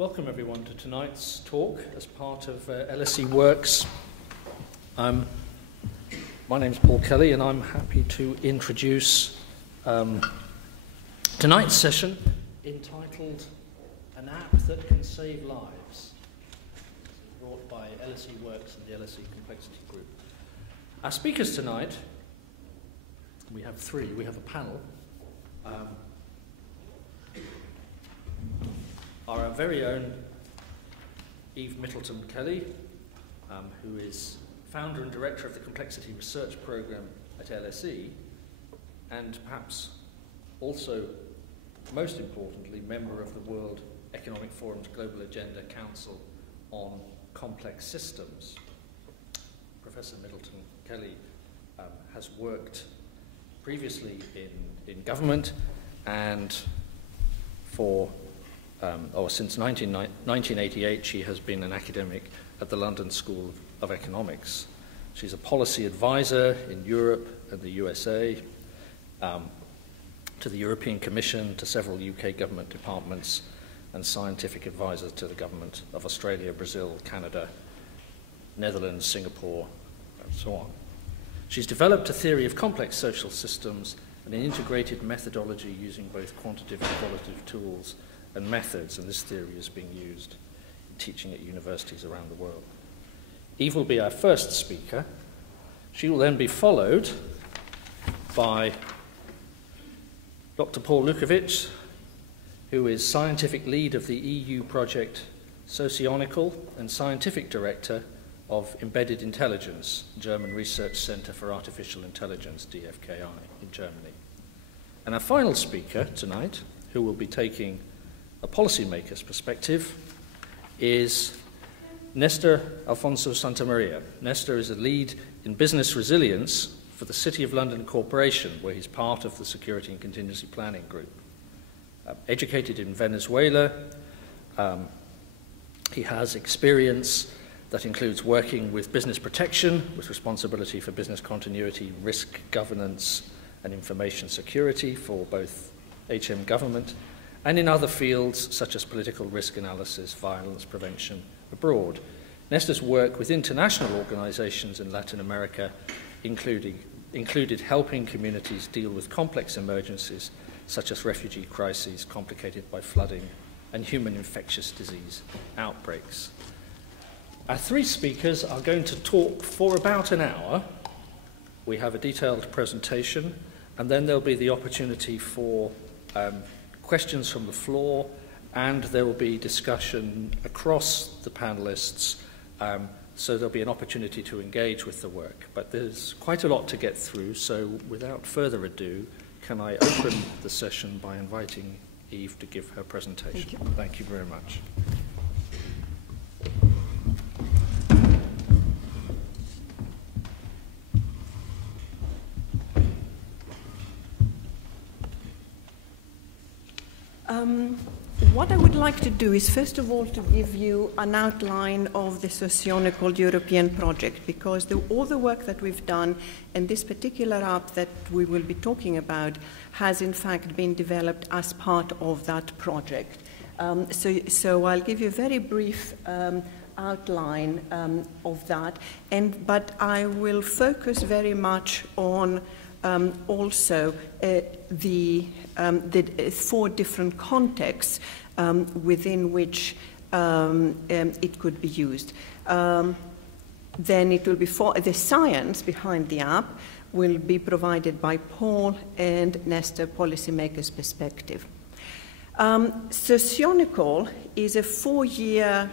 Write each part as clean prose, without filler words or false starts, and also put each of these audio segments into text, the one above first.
Welcome everyone to tonight's talk as part of LSE Works. My name's Paul Kelly and I'm happy to introduce tonight's session entitled An App That Can Save Lives, brought by LSE Works and the LSE Complexity Group. Our speakers tonight, we have three. We have a panel. Our very own Mitleton-Kelly, who is founder and director of the Complexity Research Program at LSE, and perhaps also, most importantly, member of the World Economic Forum's Global Agenda Council on Complex Systems. Professor Mitleton-Kelly has worked previously in government and since 1988 she has been an academic at the London School of Economics. She's a policy advisor in Europe and the USA, to the European Commission, to several UK government departments, and scientific advisor to the government of Australia, Brazil, Canada, Netherlands, Singapore, and so on. She's developed a theory of complex social systems and an integrated methodology using both quantitative and qualitative tools and methods, and this theory is being used in teaching at universities around the world. Eve will be our first speaker. She will then be followed by Dr. Paul Lukowicz, who is scientific lead of the EU project Oceano and scientific director of Embedded Intelligence, German Research Center for Artificial Intelligence, DFKI, in Germany. And our final speaker tonight, who will be taking a policymaker's perspective, is Nestor Alfonzo Santamaria. Nestor is a lead in business resilience for the City of London Corporation, where he's part of the Security and Contingency Planning Group. Educated in Venezuela, he has experience that includes working with business protection, with responsibility for business continuity, risk governance, and information security for both HM government, and in other fields such as political risk analysis, violence prevention abroad. Nestor's work with international organizations in Latin America included helping communities deal with complex emergencies such as refugee crises complicated by flooding and human infectious disease outbreaks. Our three speakers are going to talk for about an hour. We have a detailed presentation, and then there'll be the opportunity for questions from the floor, and there will be discussion across the panelists, so there'll be an opportunity to engage with the work. But there's quite a lot to get through, so without further ado, can I open the session by inviting Eve to give her presentation. Thank you very much. What I would like to do is, first of all, to give you an outline of this Oceano European project, because all the work that we've done and this particular app that we will be talking about has in fact been developed as part of that project. So I'll give you a very brief outline of that, but I will focus very much on also the four different contexts within which it could be used. Then it will be the science behind the app will be provided by Paul and Nestor, policymakers' perspective. Oceano is a 4-year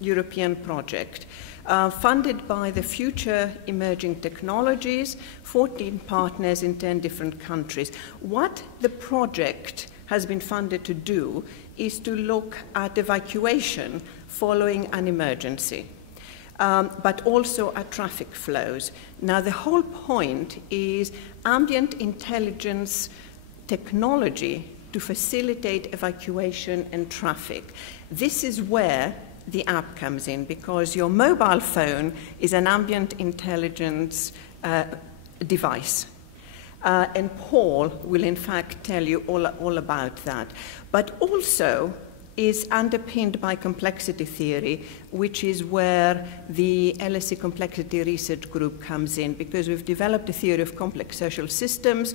European project funded by the Future Emerging Technologies, 14 partners in 10 different countries. What the project has been funded to do is to look at evacuation following an emergency, but also at traffic flows. Now, the whole point is ambient intelligence technology to facilitate evacuation and traffic. This is where the app comes in, because your mobile phone is an ambient intelligence device. And Paul will in fact tell you all about that. But also is underpinned by complexity theory, which is where the LSE Complexity Research Group comes in, because we've developed a theory of complex social systems,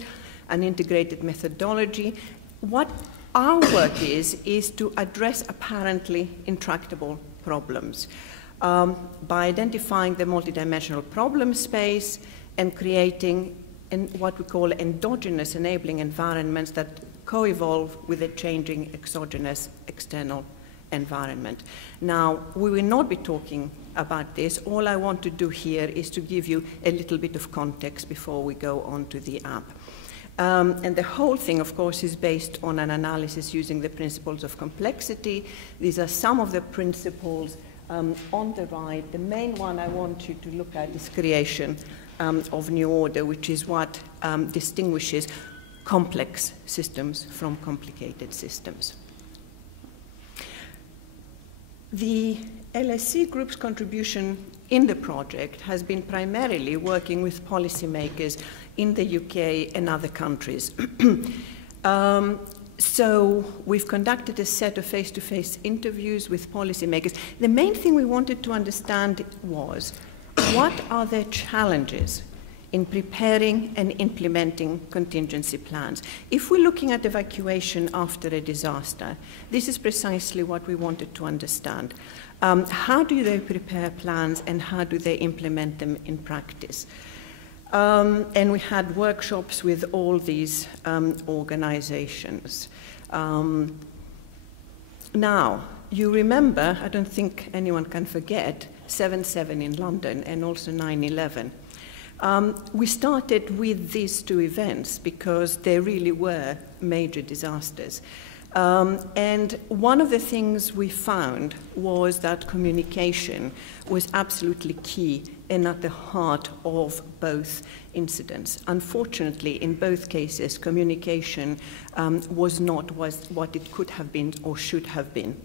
an integrated methodology. What our work is to address apparently intractable problems by identifying the multidimensional problem space and creating what we call endogenous enabling environments that co-evolve with a changing exogenous external environment. Now, we will not be talking about this. All I want to do here is to give you a little bit of context before we go on to the app. And the whole thing, of course, is based on an analysis using the principles of complexity. These are some of the principles on the right. The main one I want you to look at is creation of new order, which is what distinguishes complex systems from complicated systems. The LSE Group's contribution in the project has been primarily working with policymakers in the UK and other countries. So we've conducted a set of face-to-face interviews with policymakers. The main thing we wanted to understand was, what are their challenges in preparing and implementing contingency plans? If we're looking at evacuation after a disaster, this is precisely what we wanted to understand. How do they prepare plans and how do they implement them in practice? And we had workshops with all these organizations. Now, you remember, I don't think anyone can forget, 7/7 in London and also 9/11. We started with these two events because they really were major disasters. And one of the things we found was that communication was absolutely key and at the heart of both incidents. Unfortunately, in both cases, communication was not what it could have been or should have been.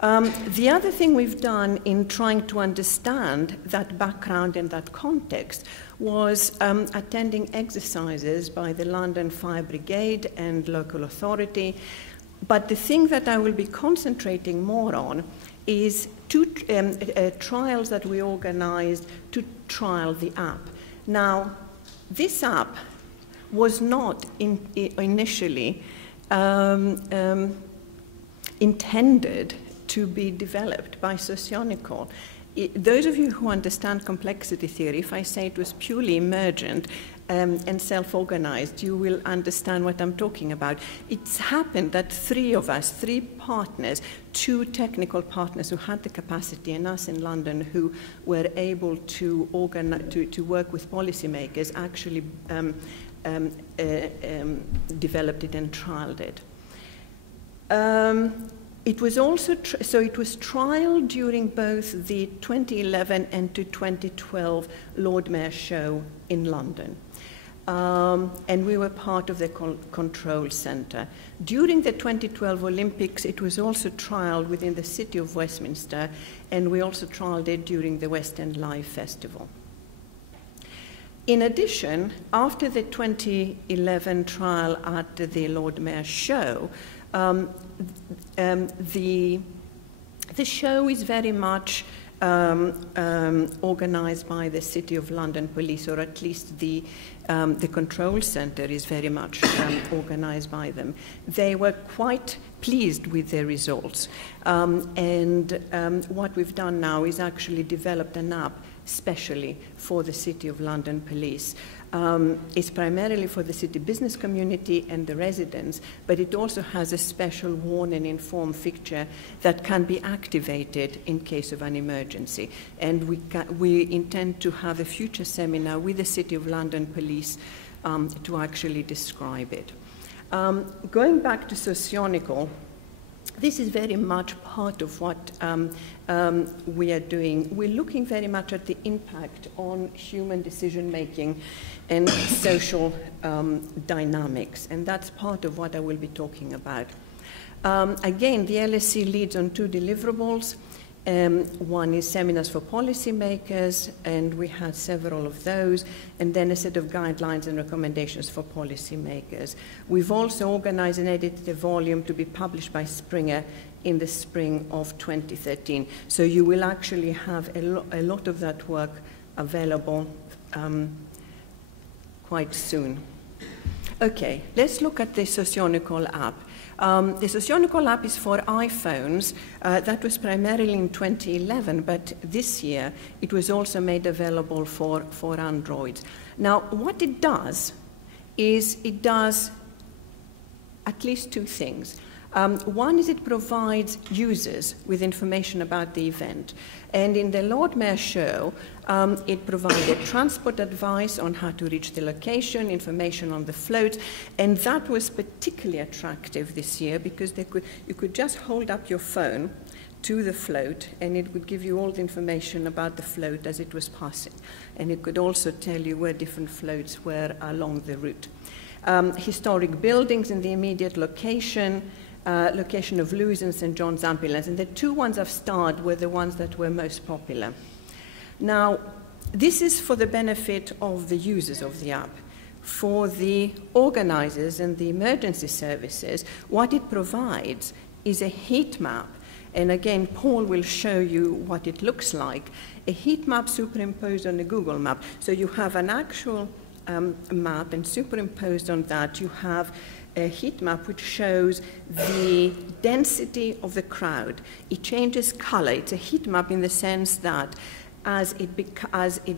The other thing we've done in trying to understand that background and that context was attending exercises by the London Fire Brigade and local authority. But the thing that I will be concentrating more on is two trials that we organized to trial the app. Now, this app was not initially intended to be developed by Oceano. Those of you who understand complexity theory, if I say it was purely emergent and self-organized, you will understand what I'm talking about. It's happened that three of us, three partners, two technical partners who had the capacity, and us in London who were able to work with policymakers, actually developed it and trialed it. It was also it was trialed during both the 2011 and to 2012 Lord Mayor show in London. And we were part of the control center. During the 2012 Olympics, it was also trialed within the city of Westminster, and we also trialed it during the West End Live Festival. In addition, after the 2011 trial at the Lord Mayor show, the show is very much organized by the City of London Police, or at least the control center is very much organized by them. They were quite pleased with their results. And what we've done now is actually developed an app specially for the City of London Police. It's primarily for the city business community and the residents, but it also has a special warn and inform feature that can be activated in case of an emergency. And we intend to have a future seminar with the City of London Police to actually describe it. Going back to Oceano, this is very much part of what we are doing. We're looking very much at the impact on human decision-making and social dynamics, and that's part of what I will be talking about. Again, the LSE leads on two deliverables. One is seminars for policymakers, and we had several of those, and then a set of guidelines and recommendations for policymakers. We've also organized and edited a volume to be published by Springer in the spring of 2013. So you will actually have a lot of that work available quite soon. Okay, let's look at the Oceano app. The Oceano app is for iPhones. That was primarily in 2011, but this year it was also made available for Android. Now, what it does is it does at least two things. One is it provides users with information about the event. And in the Lord Mayor show, it provided transport advice on how to reach the location, information on the floats, and that was particularly attractive this year because you could just hold up your phone to the float and it would give you all the information about the float as it was passing. And it could also tell you where different floats were along the route. Historic buildings in the immediate location, location of Louis and St. John's ambulance, and the two ones I've starred were the ones that were most popular. Now, this is for the benefit of the users of the app. For the organizers and the emergency services, what it provides is a heat map. And again, Paul will show you what it looks like. A heat map superimposed on a Google map. So you have an actual map, and superimposed on that you have a heat map which shows the density of the crowd. It changes color. It's a heat map in the sense that as it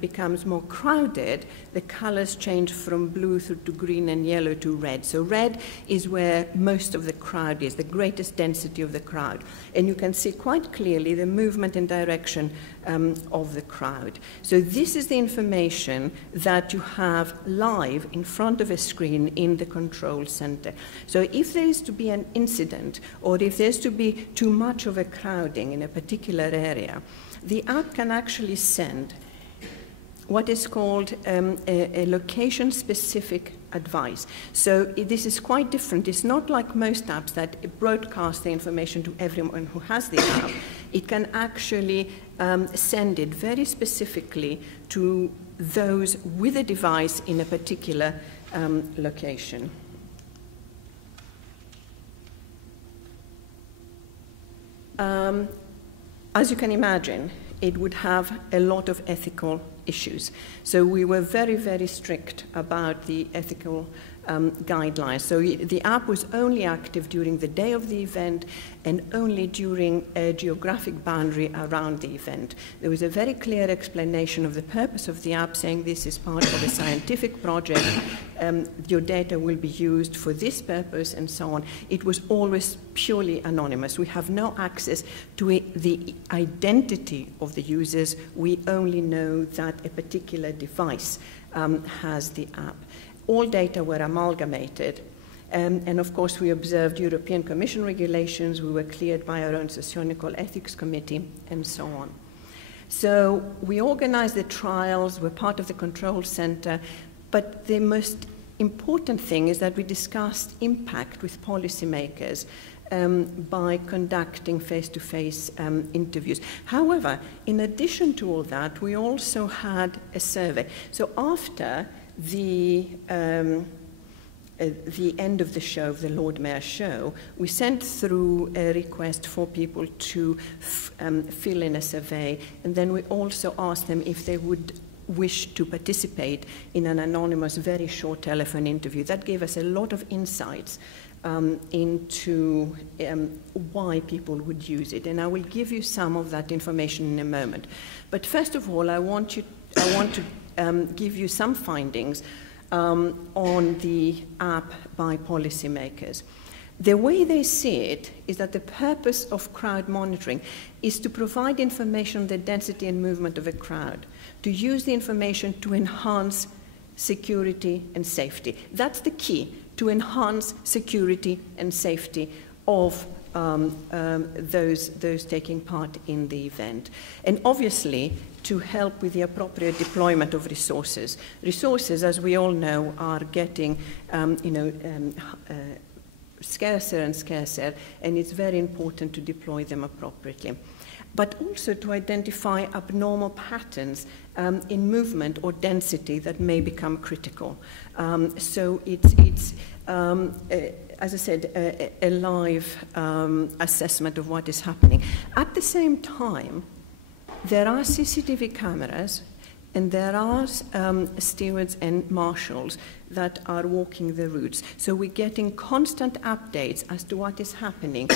becomes more crowded, the colors change from blue through to green and yellow to red. So red is where most of the crowd is, the greatest density of the crowd. And you can see quite clearly the movement and direction of the crowd. So this is the information that you have live in front of a screen in the control center. So if there is to be an incident, or if there's to be too much of a crowding in a particular area, the app can actually send what is called a location-specific advice. So this is quite different. It's not like most apps that broadcast the information to everyone who has the app. It can actually send it very specifically to those with a device in a particular location. As you can imagine, it would have a lot of ethical issues. So we were very, very strict about the ethical guidelines. So the app was only active during the day of the event and only during a geographic boundary around the event. There was a very clear explanation of the purpose of the app, saying this is part of a scientific project, your data will be used for this purpose, and so on. It was always purely anonymous. We have no access to the identity of the users. We only know that a particular device has the app. All data were amalgamated, and of course we observed European Commission regulations, we were cleared by our own Oceano Ethics Committee, and so on. So we organized the trials, we're part of the control center, but the most important thing is that we discussed impact with policymakers by conducting face-to-face interviews. However, in addition to all that, we also had a survey. So after the end of the show, the Lord Mayor show, we sent through a request for people to fill in a survey, and then we also asked them if they would wish to participate in an anonymous, very short telephone interview. That gave us a lot of insights into why people would use it, and I will give you some of that information in a moment. But first of all, I want to give you some findings on the app by policymakers. The way they see it is that the purpose of crowd monitoring is to provide information on the density and movement of a crowd, to use the information to enhance security and safety. That's the key, to enhance security and safety of those taking part in the event. And obviously, to help with the appropriate deployment of resources. Resources, as we all know, are getting scarcer and scarcer, and it's very important to deploy them appropriately. But also to identify abnormal patterns in movement or density that may become critical. So it's as I said, a live assessment of what is happening. At the same time, there are CCTV cameras and there are stewards and marshals that are walking the routes. So we're getting constant updates as to what is happening,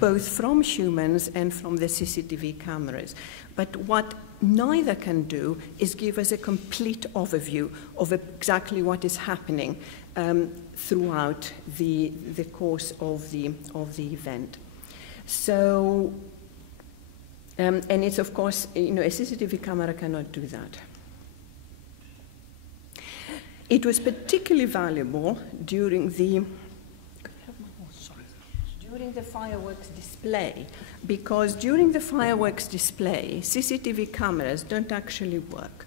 both from humans and from the CCTV cameras. But what neither can do is give us a complete overview of exactly what is happening throughout the course of the event. So, and it's of course, a CCTV camera cannot do that. It was particularly valuable during the fireworks display, because during the fireworks display, CCTV cameras don't actually work.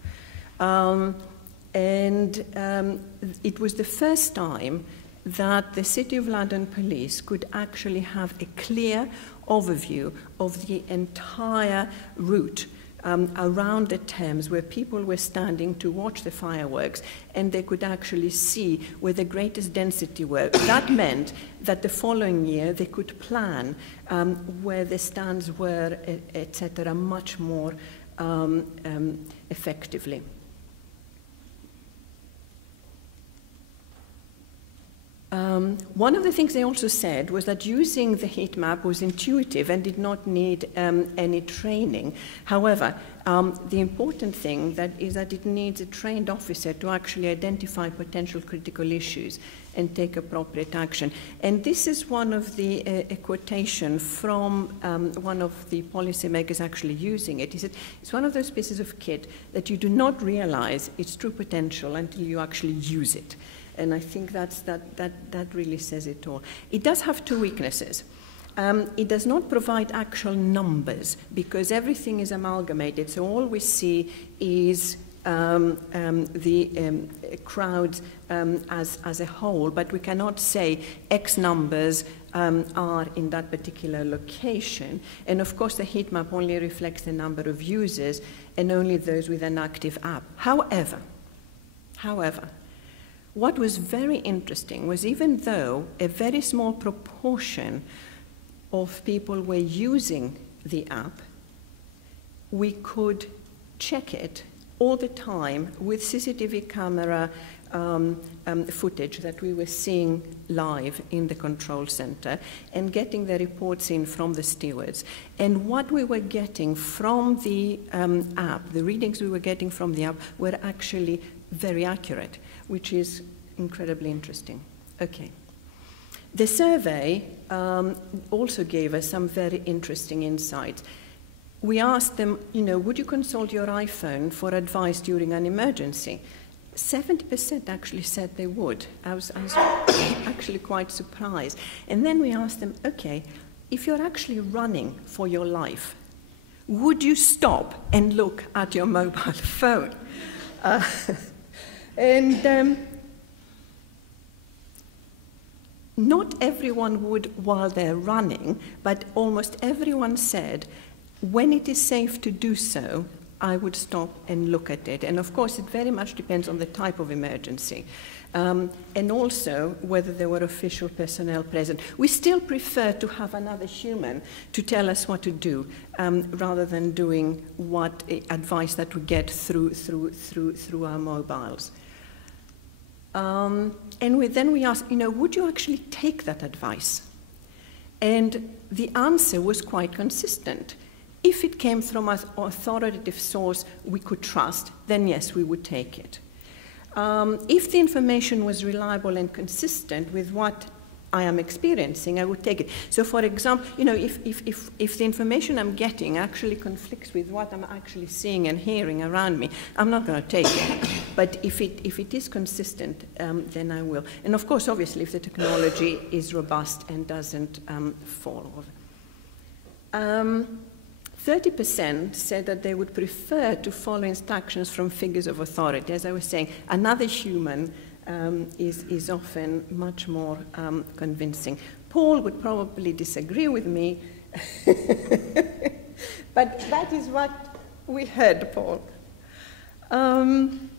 It was the first time that the City of London Police could actually have a clear overview of the entire route around the Thames, where people were standing to watch the fireworks, and they could actually see where the greatest density were. That meant that the following year they could plan where the stands were, etc., much more effectively. One of the things they also said was that using the heat map was intuitive and did not need any training. However, the important thing is that it needs a trained officer to actually identify potential critical issues and take appropriate action. And this is one of the a quotation from one of the policymakers actually using it. He said, it's one of those pieces of kit that you do not realize its true potential until you actually use it. And I think that really says it all. It does have two weaknesses. It does not provide actual numbers because everything is amalgamated. So all we see is the crowds as a whole, but we cannot say X numbers are in that particular location. And of course, the heat map only reflects the number of users and only those with an active app. However, what was very interesting was even though a very small proportion of people were using the app, we could check it all the time with CCTV camera footage that we were seeing live in the control center and getting the reports in from the stewards. And what we were getting from the app, the readings we were getting from the app were actually very accurate, which is incredibly interesting. Okay. The survey also gave us some very interesting insights. We asked them, would you consult your iPhone for advice during an emergency? 70% actually said they would. I was actually quite surprised. And then we asked them, okay, if you're actually running for your life, would you stop and look at your mobile phone? Not everyone would while they're running, but almost everyone said, when it is safe to do so, I would stop and look at it. And of course, it very much depends on the type of emergency. And also whether there were official personnel present. We still prefer to have another human to tell us what to do, rather than doing what advice that we get through our mobiles. And then we asked, would you actually take that advice? And the answer was quite consistent. If it came from an authoritative source we could trust, then yes, we would take it. If the information was reliable and consistent with what I am experiencing, I would take it. So for example, if the information I'm getting actually conflicts with what I'm actually seeing and hearing around me, I'm not going to take it. But if it is consistent, then I will. And of course, obviously, if the technology is robust and doesn't fall over. 30% said that they would prefer to follow instructions from figures of authority. As I was saying, another human is often much more convincing. Paul would probably disagree with me, but that is what we heard, Paul. And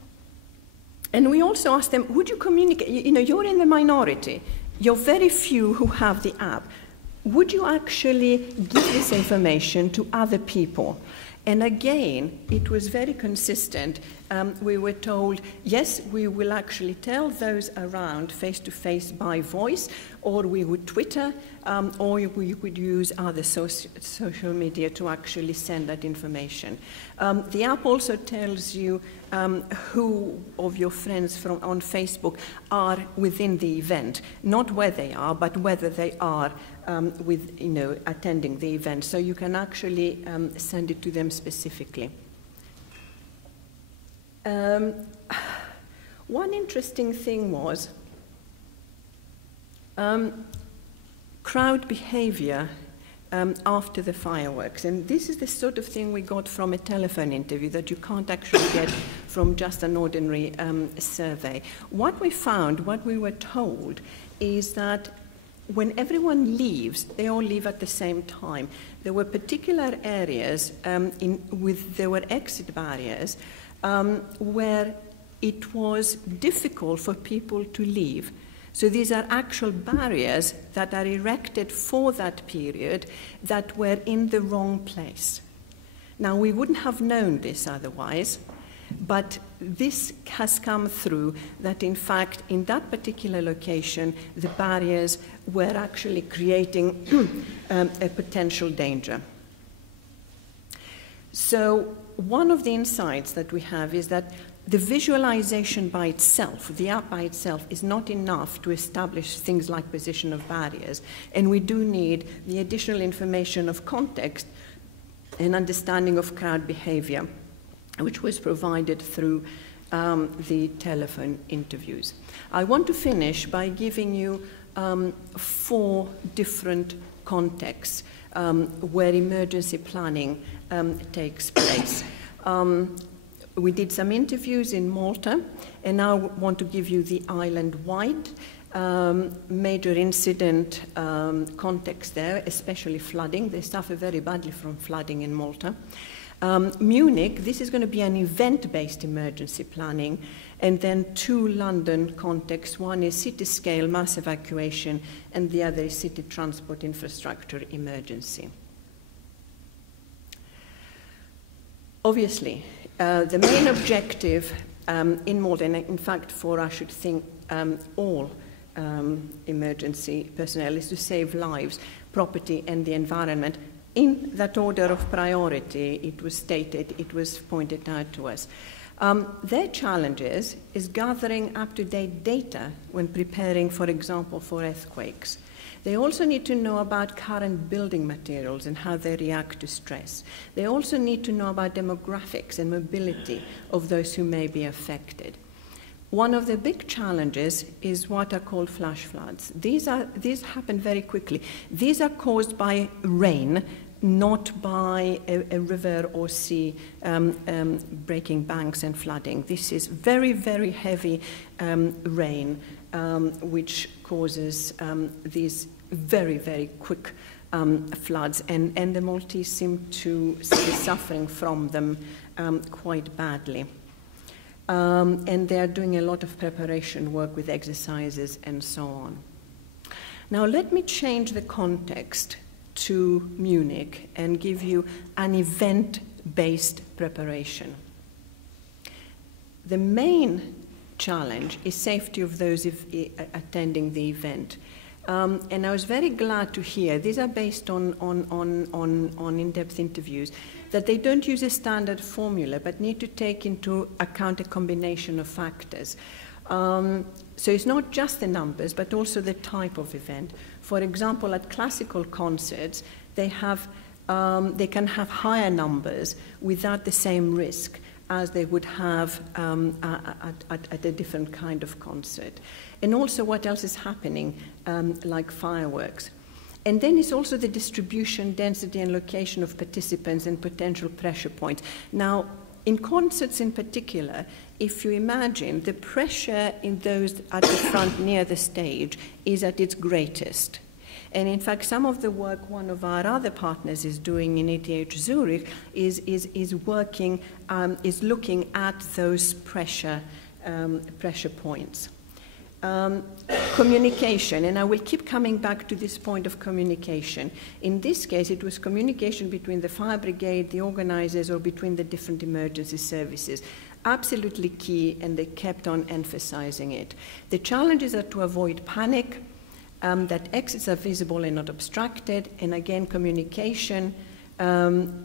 we also asked them, would you communicate? You're in the minority, you're very few who have the app. Would you actually give this information to other people? And again, it was very consistent. We were told, yes, we will actually tell those around face-to-face by voice, or we would Twitter, or we would use other social media to actually send that information. The app also tells you who of your friends on Facebook are within the event, not where they are, but whether they are attending the event. So you can actually send it to them specifically. One interesting thing was crowd behavior after the fireworks. And this is the sort of thing we got from a telephone interview that you can't actually get from just an ordinary survey. What we found, what we were told, is that when everyone leaves, they all leave at the same time. There were particular areas there were exit barriers where it was difficult for people to leave. So these are actual barriers that are erected for that period that were in the wrong place. Now, we wouldn't have known this otherwise, but this has come through that, in fact, in that particular location, the barriers were actually creating a potential danger. So one of the insights that we have is that the visualization by itself, the app by itself, is not enough to establish things like position of barriers, and we do need the additional information of context and understanding of crowd behavior, which was provided through the telephone interviews. I want to finish by giving you 4 different contexts where emergency planning takes place. We did some interviews in Malta, and now I want to give you the island-wide major incident context there, especially flooding. They suffer very badly from flooding in Malta. Munich, this is going to be an event-based emergency planning, and then 2 London contexts. One is city-scale mass evacuation, and the other is city transport infrastructure emergency. Obviously, the main objective in Malta, and in fact for, I should think, all emergency personnel, is to save lives, property, and the environment. In that order of priority, it was stated, it was pointed out to us. Their challenges is gathering up-to-date data when preparing, for example, for earthquakes. They also need to know about current building materials and how they react to stress. They also need to know about demographics and mobility of those who may be affected. One of the big challenges is what are called flash floods. These happen very quickly. These are caused by rain, not by a river or sea breaking banks and flooding. This is very, very heavy rain, which causes these very, very quick floods, and the Maltese seem to be suffering from them quite badly. And they are doing a lot of preparation work with exercises and so on. Now let me change the context to Munich and give you an event-based preparation. The main challenge is safety of those attending the event. And I was very glad to hear, these are based on in-depth interviews, that they don't use a standard formula, but need to take into account a combination of factors. So it's not just the numbers, but also the type of event. For example, at classical concerts, they can have higher numbers without the same risk as they would have at a different kind of concert. And also what else is happening, like fireworks. And then it's also the distribution, density, and location of participants and potential pressure points. Now, in concerts in particular, if you imagine, the pressure in those at the front near the stage is at its greatest. And in fact, some of the work one of our other partners is doing in ETH Zurich is looking at those pressure points. Communication, and I will keep coming back to this point of communication. In this case, it was communication between the fire brigade, the organizers, or between the different emergency services. Absolutely key, and they kept on emphasizing it. The challenges are to avoid panic, that exits are visible and not obstructed, and again, communication,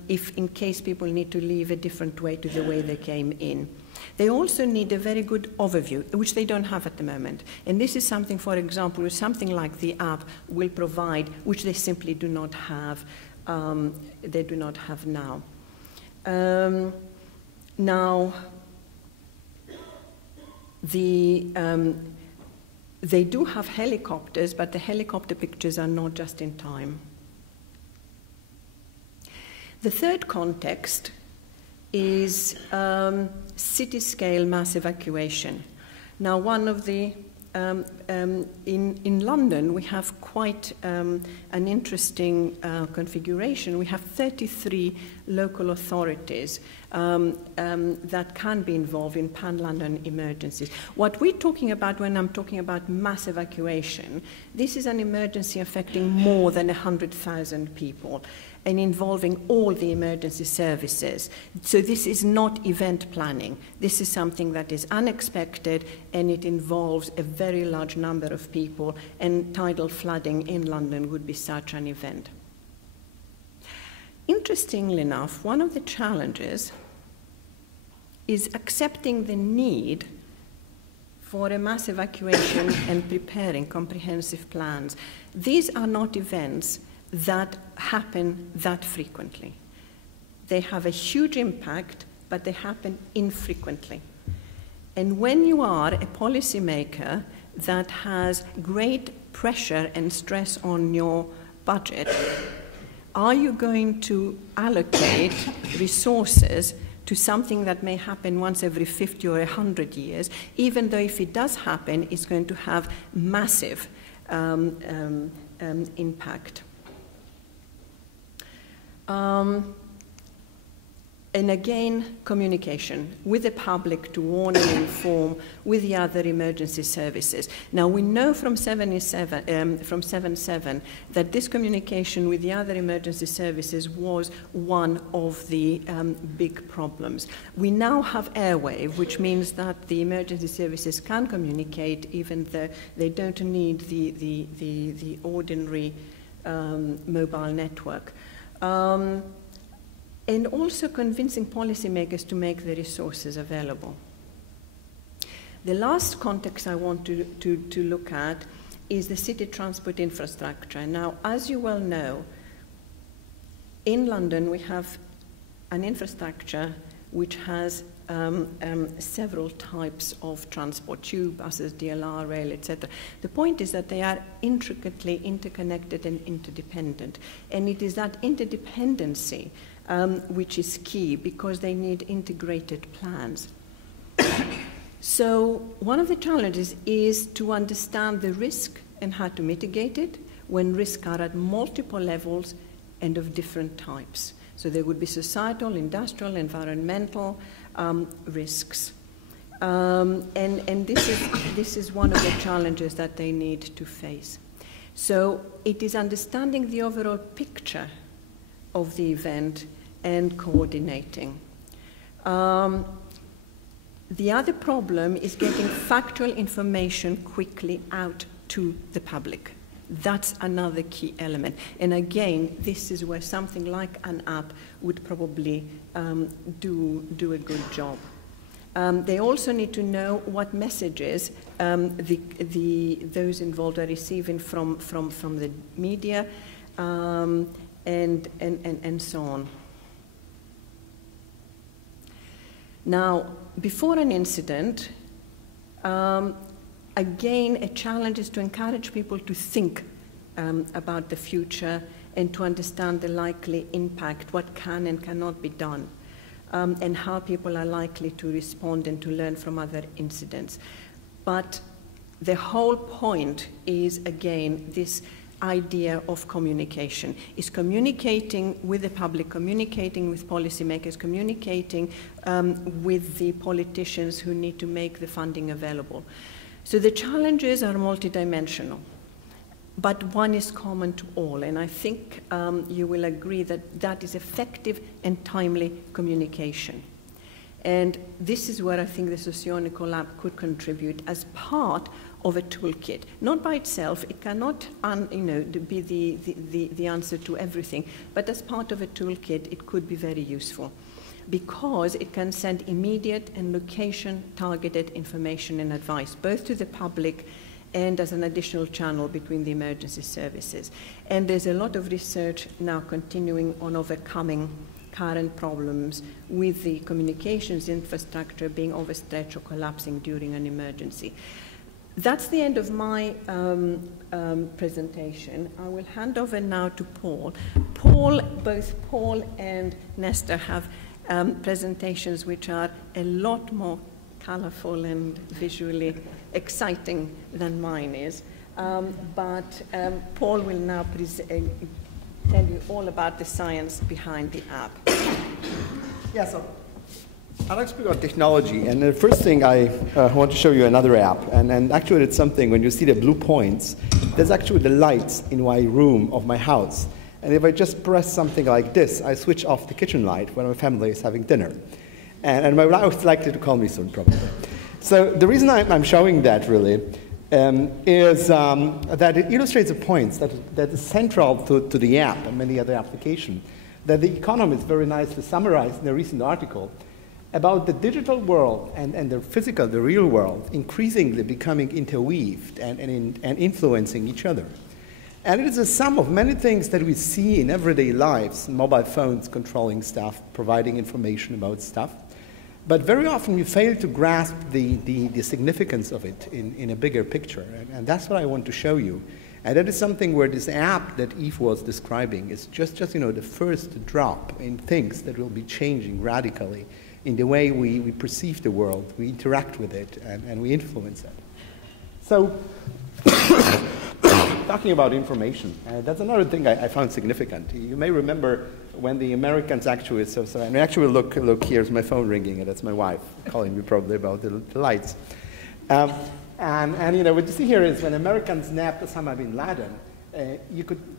if in case people need to leave a different way to the way they came in. They also need a very good overview, which they don't have at the moment. And this is something, for example, something like the app will provide, which they simply do not have. They do not have now. They do have helicopters, but the helicopter pictures are not just in time. The third context is city-scale mass evacuation. Now, one of the in London, we have quite an interesting configuration. We have 33 local authorities that can be involved in pan-London emergencies. What we're talking about when I'm talking about mass evacuation, this is an emergency affecting more than 100,000 people and involving all the emergency services. So this is not event planning. This is something that is unexpected, and it involves a very large number of people, and tidal flooding in London would be such an event. Interestingly enough, one of the challenges is accepting the need for a mass evacuation and preparing comprehensive plans. These are not events that happen that frequently. They have a huge impact, but they happen infrequently. And when you are a policymaker that has great pressure and stress on your budget, are you going to allocate resources to something that may happen once every 50 or 100 years, even though if it does happen, it's going to have massive impact? And again, communication with the public to warn and inform, with the other emergency services. Now, we know from 7/7 that this communication with the other emergency services was one of the big problems. We now have airwave, which means that the emergency services can communicate even though they don't need the ordinary mobile network. And also convincing policymakers to make the resources available. The last context I want to look at is the city transport infrastructure. Now, as you well know, in London we have an infrastructure which has several types of transport, tube, buses, DLR, rail, etc. The point is that they are intricately interconnected and interdependent. And it is that interdependency which is key, because they need integrated plans. So one of the challenges is to understand the risk and how to mitigate it when risks are at multiple levels and of different types. So there would be societal, industrial, environmental risks. And this is one of the challenges that they need to face. So it is understanding the overall picture of the event and coordinating. The other problem is getting factual information quickly out to the public. That's another key element. And again, this is where something like an app would probably do a good job. They also need to know what messages those involved are receiving from the media and so on. Now, before an incident, again, a challenge is to encourage people to think about the future and to understand the likely impact, what can and cannot be done, and how people are likely to respond and to learn from other incidents. But the whole point is, again, this idea of communication, is communicating with the public, communicating with policymakers, communicating with the politicians who need to make the funding available. So the challenges are multidimensional, but one is common to all, and I think you will agree that that is effective and timely communication. And this is where I think the Oceano Lab could contribute as part of a toolkit. Not by itself, it cannot be the answer to everything, but as part of a toolkit, it could be very useful because it can send immediate and location-targeted information and advice, both to the public and as an additional channel between the emergency services. And there's a lot of research now continuing on overcoming current problems with the communications infrastructure being overstretched or collapsing during an emergency. That's the end of my presentation. I will hand over now to Paul. Both Paul and Nestor have presentations which are a lot more colorful and visually exciting than mine is. But Paul will now tell you all about the science behind the app. Yeah, so I'd like to speak about technology, and the first thing I want to show you another app, and actually it's something, when you see the blue points, there's actually the lights in my room of my house, and if I just press something like this, I switch off the kitchen light when my family is having dinner, and my wife is likely to call me soon, probably. So the reason I'm showing that, really, is that it illustrates the points that is central to the app and many other applications, that The Economist very nicely summarized in a recent article about the digital world and the real world increasingly becoming interweaved and influencing each other. And it is a sum of many things that we see in everyday lives, mobile phones controlling stuff, providing information about stuff. But very often we fail to grasp the significance of it in a bigger picture. And that's what I want to show you. And that is something where this app that Eve was describing is just the first drop in things that will be changing radically in the way we perceive the world, we interact with it, and we influence it. So, talking about information, that's another thing I found significant. You may remember when the Americans actually, and actually look, here's my phone ringing, and that's my wife calling me probably about the lights. And what you see here is when Americans nabbed Osama bin Laden,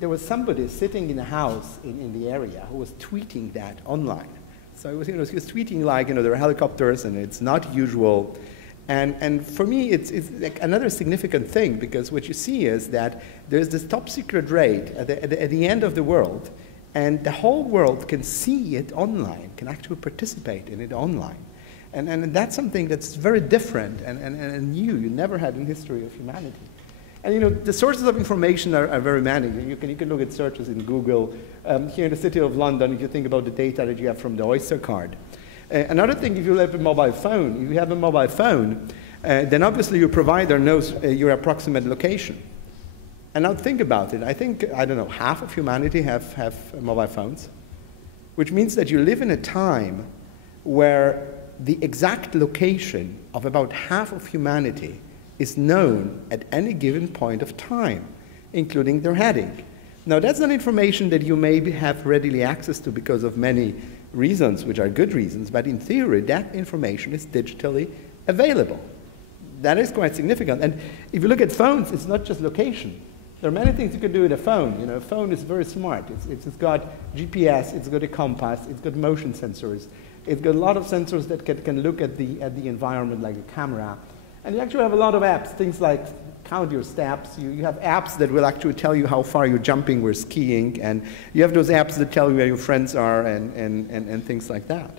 there was somebody sitting in a house in the area who was tweeting that online. So he was tweeting like, there are helicopters and it's not usual. And for me, it's like another significant thing, because what you see is that there's this top secret raid at the end of the world, and the whole world can see it online, can actually participate in it online. And that's something that's very different and new, you never had in the history of humanity. And the sources of information are very many. You can look at searches in Google. Here in the city of London, if you think about the data that you have from the Oyster card. Another thing, if you have a mobile phone, then obviously your provider knows your approximate location. And now think about it. I think, I don't know, half of humanity have mobile phones, which means that you live in a time where the exact location of about half of humanity is known at any given point of time, including their heading. Now, that's not information that you maybe have readily access to because of many reasons, which are good reasons, but in theory, that information is digitally available. That is quite significant. And if you look at phones, it's not just location. There are many things you can do with a phone. A phone is very smart. It's got GPS, it's got a compass, it's got motion sensors. It's got a lot of sensors that can look at the environment like a camera. And you actually have a lot of apps, things like count your steps. You have apps that will actually tell you how far you're jumping or skiing. And you have those apps that tell you where your friends are and things like that.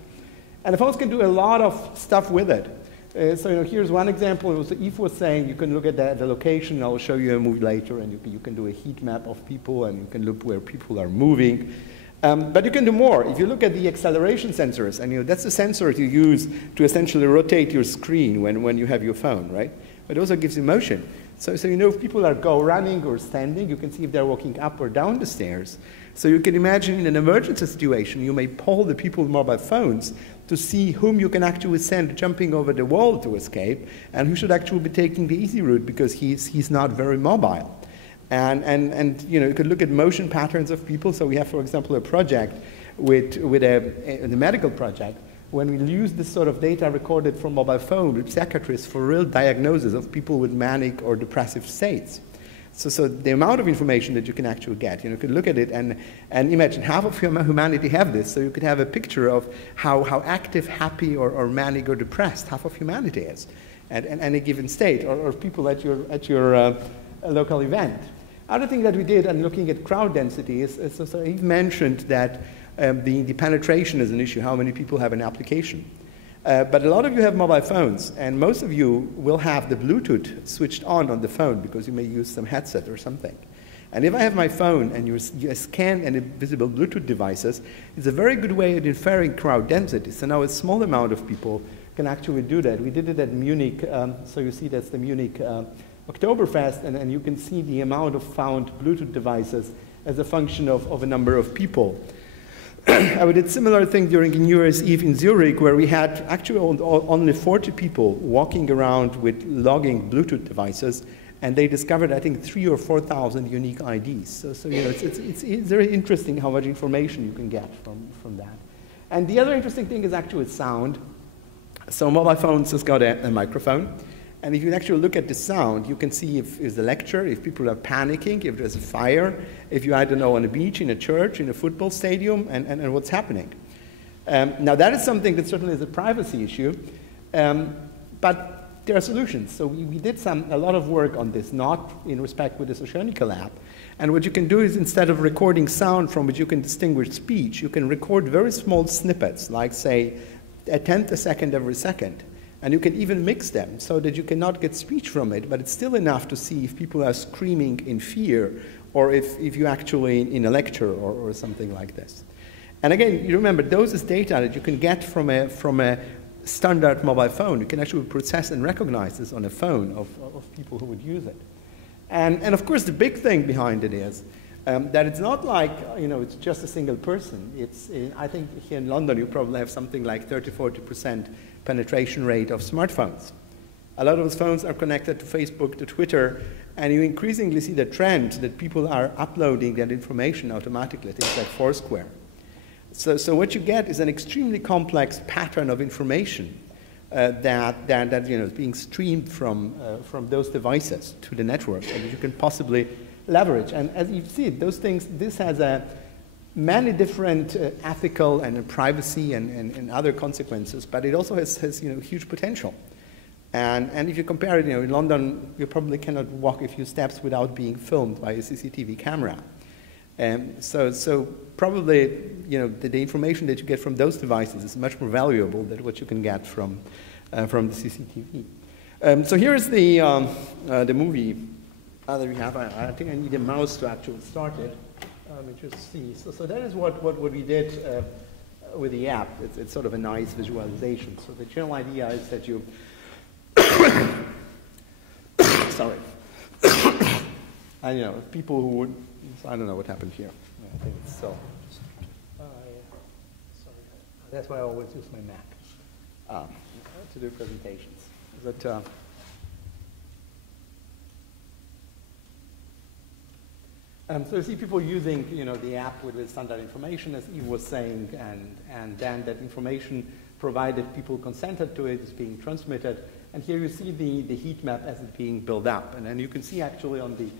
And the phones can do a lot of stuff with it. So here's one example. Eve was saying you can look at the location. I'll show you a movie later. And you can do a heat map of people. And you can look where people are moving. But you can do more. If you look at the acceleration sensors, and that's the sensor you use to essentially rotate your screen when you have your phone, right? But it also gives you motion. So if people go running or standing, you can see if they're walking up or down the stairs. So you can imagine in an emergency situation, you may poll the people with mobile phones to see whom you can actually send jumping over the wall to escape, and who should actually be taking the easy route because he's not very mobile. And you could look at motion patterns of people. So we have, for example, a project with a medical project when we use this sort of data recorded from mobile phone with psychiatrists for real diagnosis of people with manic or depressive states. So the amount of information that you can actually get, you can look at it and imagine half of humanity have this, so you could have a picture of how active, happy, or manic or depressed half of humanity is at any given state, or people at your local event. Other thing that we did, and looking at crowd density, is so Eve mentioned that the penetration is an issue, how many people have an application. But a lot of you have mobile phones, and most of you will have the Bluetooth switched on the phone because you may use some headset or something. And if I have my phone and you scan any visible Bluetooth devices, it's a very good way of inferring crowd density. So now a small amount of people can actually do that. We did it at Munich, so you see that's the Munich Oktoberfest, and you can see the amount of found Bluetooth devices as a function of a number of people. I did a similar thing during New Year's Eve in Zurich, where we had actually only 40 people walking around with logging Bluetooth devices, and they discovered, I think, 3,000 or 4,000 unique IDs. So it's very interesting how much information you can get from that. And the other interesting thing is actually sound. So mobile phones has got a microphone. And if you actually look at the sound, you can see if it's a lecture, if people are panicking, if there's a fire, if you, I don't know, on a beach, in a church, in a football stadium, and what's happening. Now that is something that certainly is a privacy issue, but there are solutions. So we did a lot of work on this, not in respect with this Oceano lab. And what you can do is, instead of recording sound from which you can distinguish speech, you can record very small snippets, like say a tenth a second every second. And you can even mix them so that you cannot get speech from it, but it's still enough to see if people are screaming in fear or if you actually in a lecture or something like this. And again, you remember, those is data that you can get from a standard mobile phone. You can actually process and recognize this on a phone of people who would use it. And of course, the big thing behind it is that it's not like, it's just a single person. I think here in London, you probably have something like 30–40% penetration rate of smartphones. A lot of those phones are connected to Facebook, to Twitter, and you increasingly see the trend that people are uploading that information automatically, things like Foursquare. So what you get is an extremely complex pattern of information that is being streamed from those devices to the network, and that you can possibly leverage. And as you see, this has many different ethical and privacy and other consequences, but it also has huge potential. And if you compare it, in London, you probably cannot walk a few steps without being filmed by a CCTV camera. So probably, the information that you get from those devices is much more valuable than what you can get from the CCTV. So here is the movie that we have. I think I need a mouse to actually start it. Let me just see. So that is what we did with the app. It's sort of a nice visualization. So the general idea is that you... Sorry. And people who would... I don't know what happened here. I think it's so... Sorry. That's why I always use my Mac to do presentations. But, so you see people using, the app with standard information, as Eve was saying, and then that information, provided people consented to it, is being transmitted. And here you see the heat map as it's being built up, and then you can see actually on the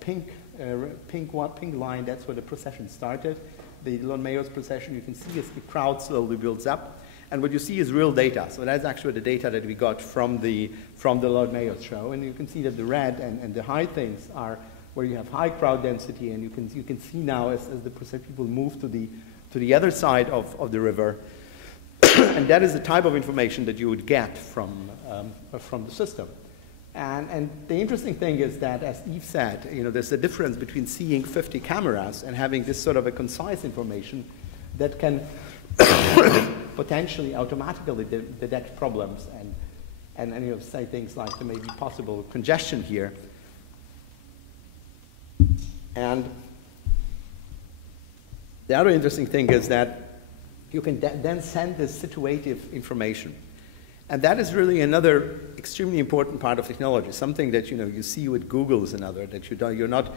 pink line, that's where the procession started. The Lord Mayor's procession, you can see as the crowd slowly builds up, and what you see is real data. So that's actually the data that we got from the Lord Mayor's show, and you can see that the red and the high things are where you have high crowd density, and you can see now as the people move to the other side of the river, and that is the type of information that you would get from the system. And the interesting thing is that, as Eve said, there's a difference between seeing 50 cameras and having this sort of a concise information that can potentially automatically detect problems and say things like there may be possible congestion here. And the other interesting thing is that you can then send this situative information. And that is really another extremely important part of technology, something that you see with Google is another, that you're not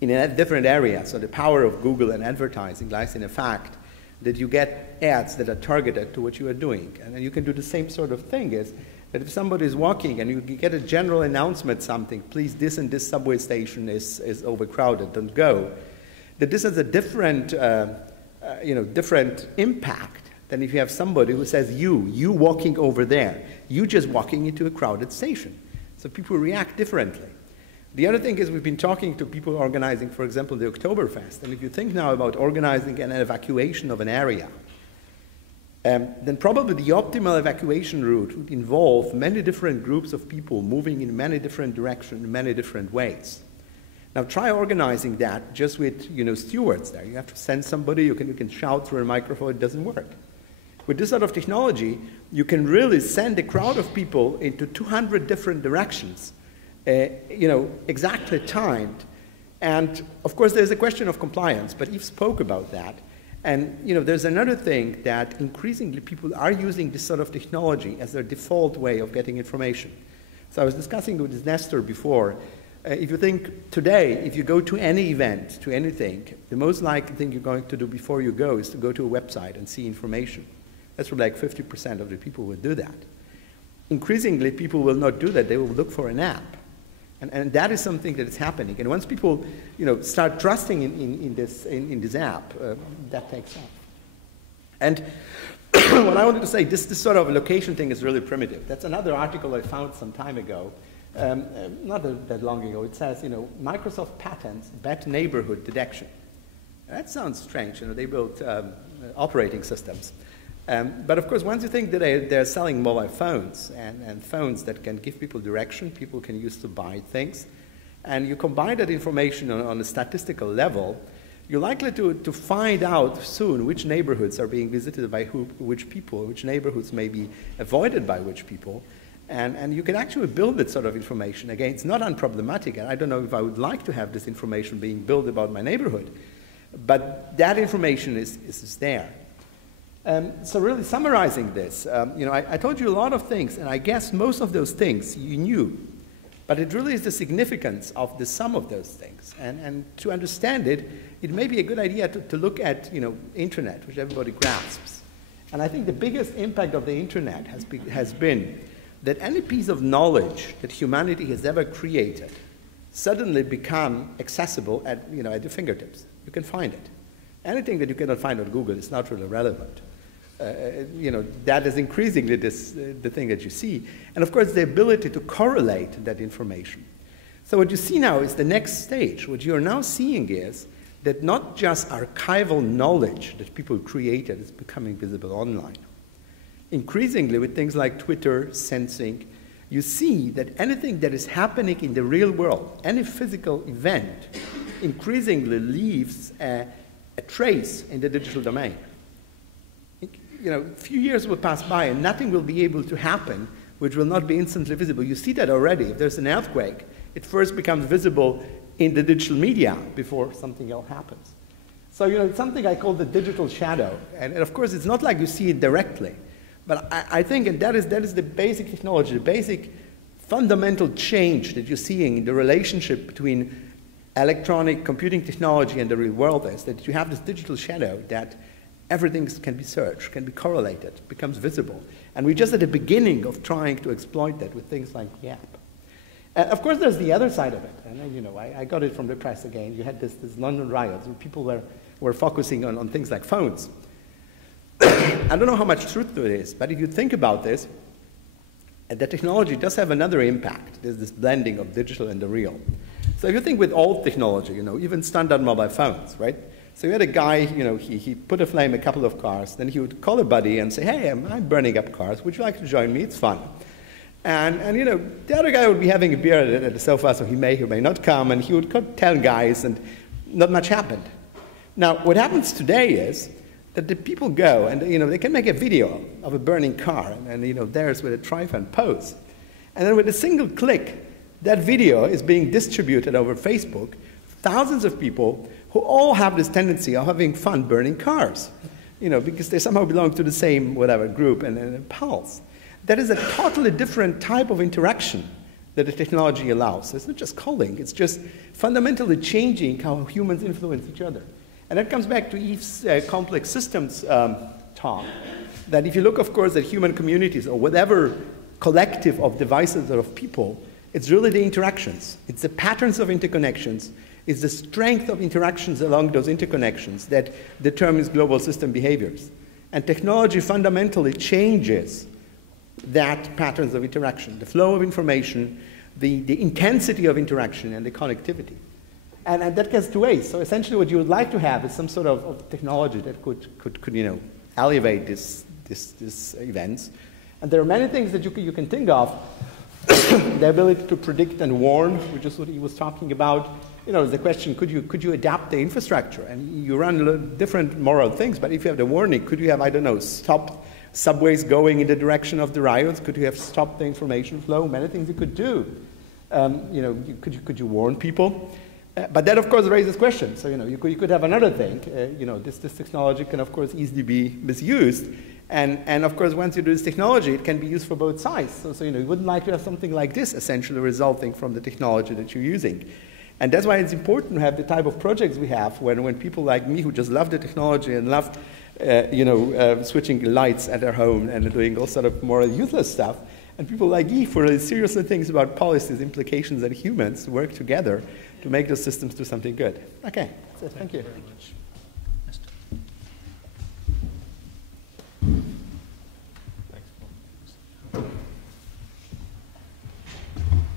in a different area. So the power of Google and advertising lies in the fact that you get ads that are targeted to what you are doing. And then you can do the same sort of thing is that if somebody is walking and you get a general announcement, something, please, this and this subway station is overcrowded, don't go, that this has a different, different impact than if you have somebody who says, you walking over there, you just walking into a crowded station. So people react differently. The other thing is we've been talking to people organizing, for example, the Oktoberfest. And if you think now about organizing an evacuation of an area, then probably the optimal evacuation route would involve many different groups of people moving in many different directions, in many different ways. Now try organizing that just with stewards there. You have to send somebody, you can shout through a microphone, it doesn't work. With this sort of technology, you can really send a crowd of people into 200 different directions, exactly timed. And of course, there's a question of compliance, but Yves spoke about that. And there's another thing that increasingly people are using this sort of technology as their default way of getting information. So I was discussing with Nestor before. If you think today, if you go to any event, to anything, the most likely thing you're going to do before you go is to go to a website and see information. That's where like 50% of the people will do that. Increasingly, people will not do that. They will look for an app. And that is something that is happening. And once people start trusting in this app, that takes off. And what I wanted to say, this sort of location thing is really primitive. That's another article I found some time ago, not that long ago. It says, Microsoft patents bad neighborhood detection. That sounds strange. They built operating systems. But of course, once you think that they're selling mobile phones and phones that can give people direction, people can use to buy things, and you combine that information on a statistical level, you're likely to find out soon which neighborhoods are being visited by which people, which neighborhoods may be avoided by which people, and you can actually build that sort of information. Again, it's not unproblematic, and I don't know if I would like to have this information being built about my neighborhood, but that information is there. So really summarizing this, I told you a lot of things, and I guess most of those things you knew, but it really is the significance of the sum of those things. And to understand it, it may be a good idea to look at, internet, which everybody grasps. And I think the biggest impact of the internet has been that any piece of knowledge that humanity has ever created suddenly become accessible at your fingertips. You can find it. Anything that you cannot find on Google is not really relevant. That is increasingly the thing that you see. And of course, the ability to correlate that information. So what you see now is the next stage. What you are now seeing is that not just archival knowledge that people created is becoming visible online. Increasingly, with things like Twitter, sensing, you see that anything that is happening in the real world, any physical event, increasingly leaves a trace in the digital domain. A few years will pass by and nothing will be able to happen which will not be instantly visible. You see that already. If there's an earthquake, it first becomes visible in the digital media before something else happens. So, it's something I call the digital shadow. And of course, it's not like you see it directly. But I think and that is the basic technology, the basic fundamental change that you're seeing in the relationship between electronic computing technology and the real world is that you have this digital shadow that everything can be searched, can be correlated, becomes visible. And we're just at the beginning of trying to exploit that with things like the app. Of course, there's the other side of it. And I got it from the press again. You had this London riots where people were focusing on things like phones. I don't know how much truth to it is, but if you think about this, the technology does have another impact. There's this blending of digital and the real. So if you think with old technology, even standard mobile phones, right? So you had a guy, he put aflame a couple of cars, then he would call a buddy and say, hey, I'm burning up cars, would you like to join me? It's fun. And the other guy would be having a beer at the sofa, so he may or may not come, and he would tell guys, and not much happened. Now, what happens today is that the people go, and they can make a video of a burning car, and there's with a tripod pose. And then with a single click, that video is being distributed over Facebook, thousands of people who all have this tendency of having fun burning cars, because they somehow belong to the same group and pulse. That is a totally different type of interaction that the technology allows. It's not just calling, it's just fundamentally changing how humans influence each other. And that comes back to Eve's complex systems talk, that if you look, of course, at human communities or whatever collective of devices or of people, it's really the interactions. It's the patterns of interconnections. It's the strength of interactions along those interconnections that determines global system behaviors. And technology fundamentally changes that patterns of interaction, the flow of information, the intensity of interaction, and the connectivity. And that gets two ways. So essentially what you would like to have is some sort of technology that could alleviate this events. And there are many things that you can think of. The ability to predict and warn, which is what he was talking about. The question, could you adapt the infrastructure? And you run different moral things, but if you have the warning, could you have, I don't know, stopped subways going in the direction of the riots? Could you have stopped the information flow? Many things you could do. Could you warn people? But that, of course, raises questions. So, you could have another thing. This technology can, of course, easily be misused. And of course, once you do this technology, it can be used for both sides. So you wouldn't like to have something like this essentially resulting from the technology that you're using. And that's why it's important to have the type of projects we have when people like me who just love the technology and love, switching lights at their home and doing all sort of more useless stuff, and people like Guy for really serious things about policies, implications, and humans work together to make those systems do something good. Okay, so thank you. Very much.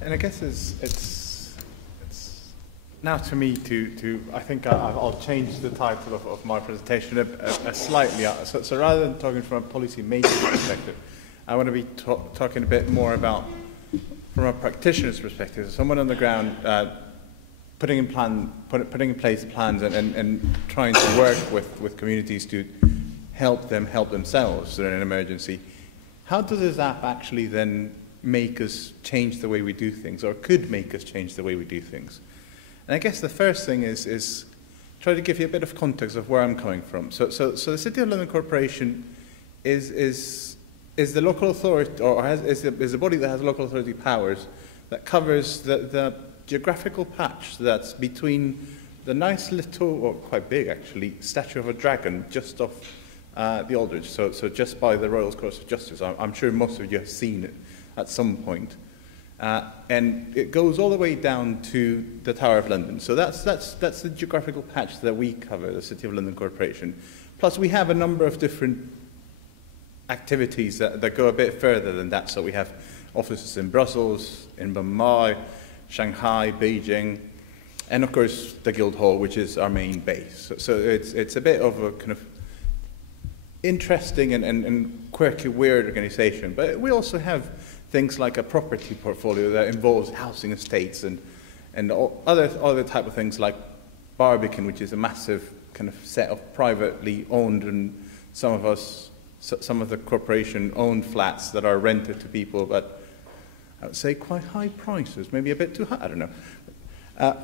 And I guess it's now to me to I think I'll change the title of my presentation a slightly. So rather than talking from a policy making perspective, I want to be talking a bit more about from a practitioner's perspective, someone on the ground putting in place plans and trying to work with communities to help themselves during an emergency. How does this app actually then make us change the way we do things, or could make us change the way we do things? And I guess the first thing is try to give you a bit of context of where I'm coming from. So the City of London Corporation is the local authority, or is a body that has local authority powers that covers the geographical patch that's between the nice little, or quite big actually, statue of a dragon just off the Aldridge, so just by the Royal Court of Justice. I'm sure most of you have seen it at some point. And it goes all the way down to the Tower of London. So that's the geographical patch that we cover, the City of London Corporation. Plus we have a number of different activities that go a bit further than that. So we have offices in Brussels, in Mumbai, Shanghai, Beijing, and of course the Guildhall, which is our main base. So it's a bit of a kind of interesting and quirky, weird organization. But we also have things like a property portfolio that involves housing estates and other type of things like Barbican, which is a massive kind of set of privately owned, and some of the corporation owned flats that are rented to people, but I would say quite high prices, maybe a bit too high, I don't know.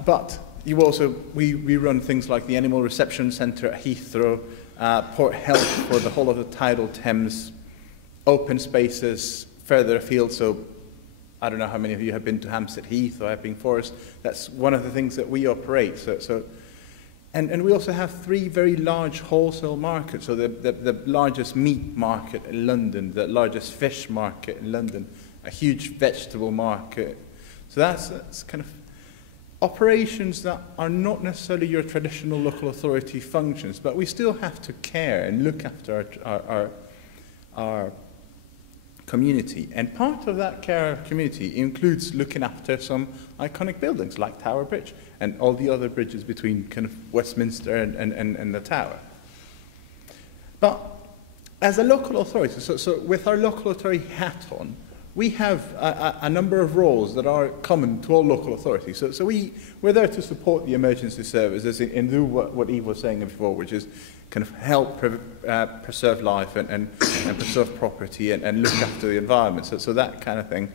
But we run things like the Animal Reception Centre at Heathrow, Port Health for the whole of the tidal Thames, open spaces further afield. So I don't know how many of you have been to Hampstead Heath or Epping Forest. That's one of the things that we operate. And we also have 3 very large wholesale markets. So the largest meat market in London, the largest fish market in London, a huge vegetable market. So that's kind of operations that are not necessarily your traditional local authority functions, but we still have to care and look after our community. And part of that care community includes looking after some iconic buildings like Tower Bridge and all the other bridges between kind of Westminster and the Tower. But as a local authority, so with our local authority hat on, we have a number of roles that are common to all local authorities. So we're there to support the emergency services and do what Eve was saying before, which is kind of help preserve life and preserve property and look after the environment. So that kind of thing.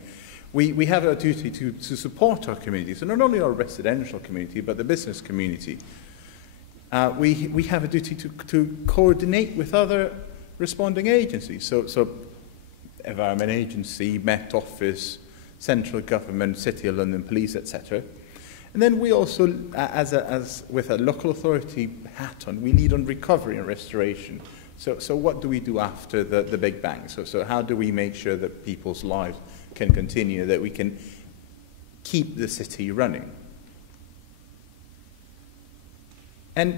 We have a duty to support our community. So not only our residential community, but the business community. We have a duty to coordinate with other responding agencies. So Environment Agency, Met Office, Central Government, City of London Police, etc. And then we also, as with a local authority hat on, we lead on recovery and restoration. So what do we do after the Big Bang? So how do we make sure that people's lives can continue, that we can keep the city running? And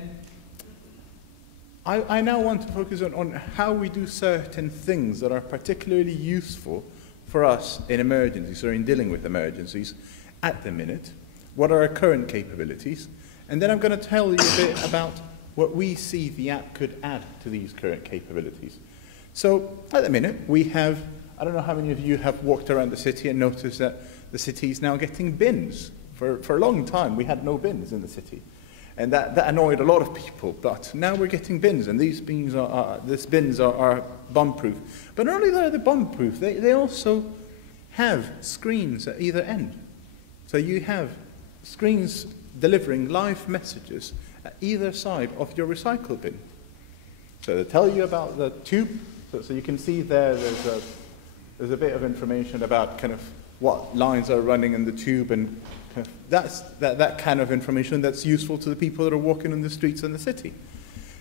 I now want to focus on how we do certain things that are particularly useful for us in emergencies or in dealing with emergencies at the minute. What are our current capabilities? And then I'm going to tell you a bit about what we see the app could add to these current capabilities. So at the minute, we have, I don't know how many of you have walked around the city and noticed that the city is now getting bins. For a long time, we had no bins in the city. And that annoyed a lot of people, but now we're getting bins, and these bins are bomb-proof. But not only are they bomb-proof, they also have screens at either end. So you have screens delivering live messages at either side of your recycle bin. So they tell you about the tube, so you can see there's a bit of information about kind of what lines are running in the tube, and that's that kind of information that's useful to the people that are walking on the streets in the city.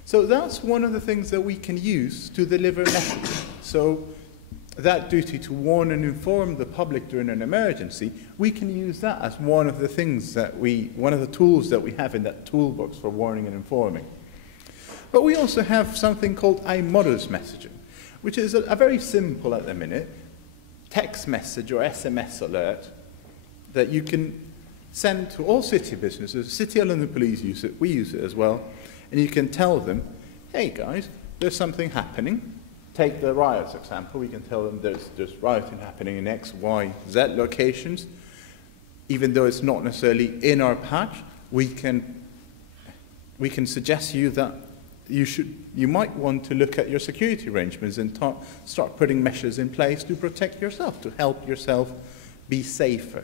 So that's one of the things that we can use to deliver messages. So that duty to warn and inform the public during an emergency, we can use that as one of the things that one of the tools that we have in that toolbox for warning and informing. But we also have something called iModus messaging, which is a very simple at the minute text message or SMS alert that you can send to all city businesses. City and London Police use it, we use it as well, and you can tell them, hey guys, there's something happening. Take the riots example, we can tell them there's rioting happening in X, Y, Z locations. Even though it's not necessarily in our patch, we can suggest to you that you might want to look at your security arrangements and start putting measures in place to protect yourself, to help yourself be safer.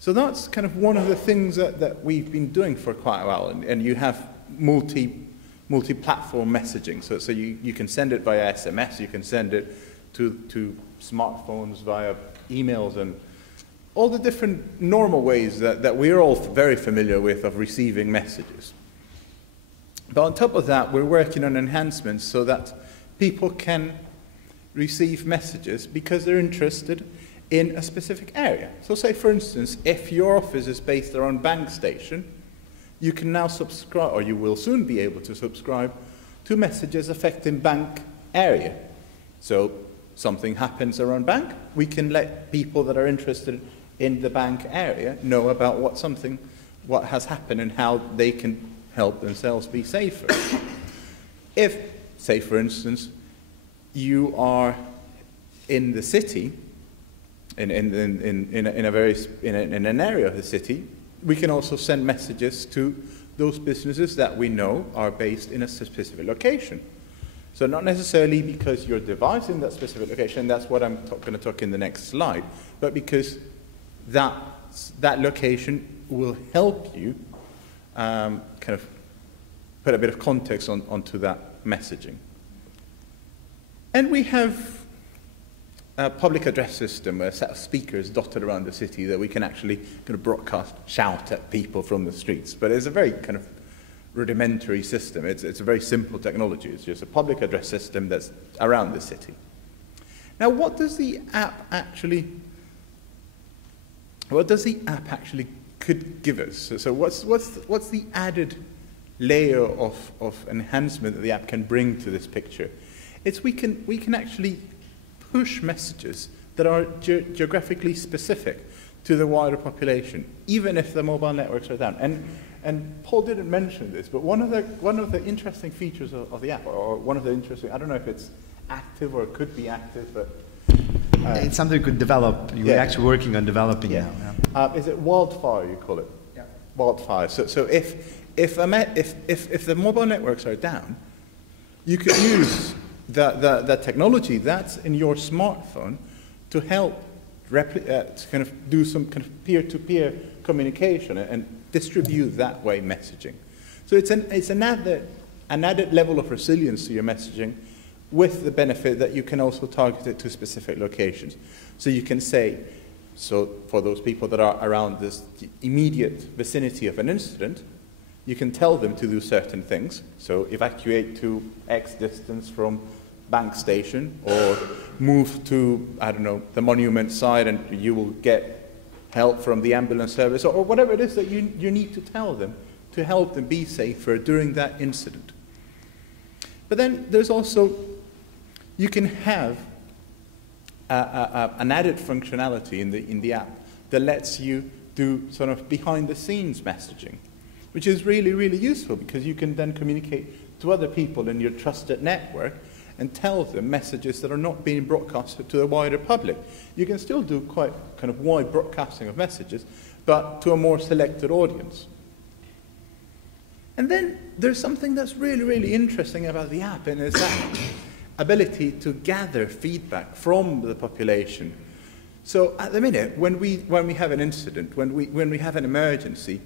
So that's kind of one of the things that we've been doing for quite a while, and you have multi-platform messaging. So you can send it via SMS, you can send it to smartphones via emails, and all the different normal ways that we're all very familiar with of receiving messages. But on top of that, we're working on enhancements so that people can receive messages because they're interested in a specific area. So say, for instance, if your office is based around Bank Station, you can now subscribe, or you will soon be able to subscribe, to messages affecting Bank area. So something happens around Bank, we can let people that are interested in the Bank area know about what has happened and how they can help themselves be safer. If, say for instance, you are in the city, in an area of the city, we can also send messages to those businesses that we know are based in a specific location. So not necessarily because your device in that specific location, that's what I'm going to talk in the next slide, but because that location will help you kind of put a bit of context onto that messaging. And we have a public address system, a set of speakers dotted around the city that we can actually kind of broadcast, shout at people from the streets. But it's a very kind of rudimentary system. It's a very simple technology. It's just a public address system that's around the city. Now, what does the app actually could give us? So what's the added layer of enhancement that the app can bring to this picture? It's we can actually push messages that are geographically specific to the wider population, even if the mobile networks are down. And Paul didn't mention this, but one of the interesting features of the app, or one of the interesting, I don't know if it's active or it could be active, but it's something you could develop. You're actually working on developing now. Yeah. Is it wildfire? You call it? Yeah. Wildfire. So if the mobile networks are down, you could use the technology that's in your smartphone to help to kind of do some kind of peer-to-peer communication and distribute that way messaging. So it's an added level of resilience to your messaging, with the benefit that you can also target it to specific locations. So you can say, So for those people that are around this immediate vicinity of an incident, you can tell them to do certain things. So evacuate to X distance from bank station, or move to, I don't know, the monument side, and you will get help from the ambulance service, or whatever it is that you need to tell them to help them be safer during that incident. But then there's also, you can have an added functionality in the app that lets you do sort of behind-the-scenes messaging, which is really, really useful, because you can then communicate to other people in your trusted network and tell them messages that are not being broadcasted to the wider public. You can still do quite kind of wide broadcasting of messages, but to a more selected audience. And then there's something that's really, really interesting about the app, and it's that ability to gather feedback from the population. So at the minute, when we have an incident, when we have an emergency,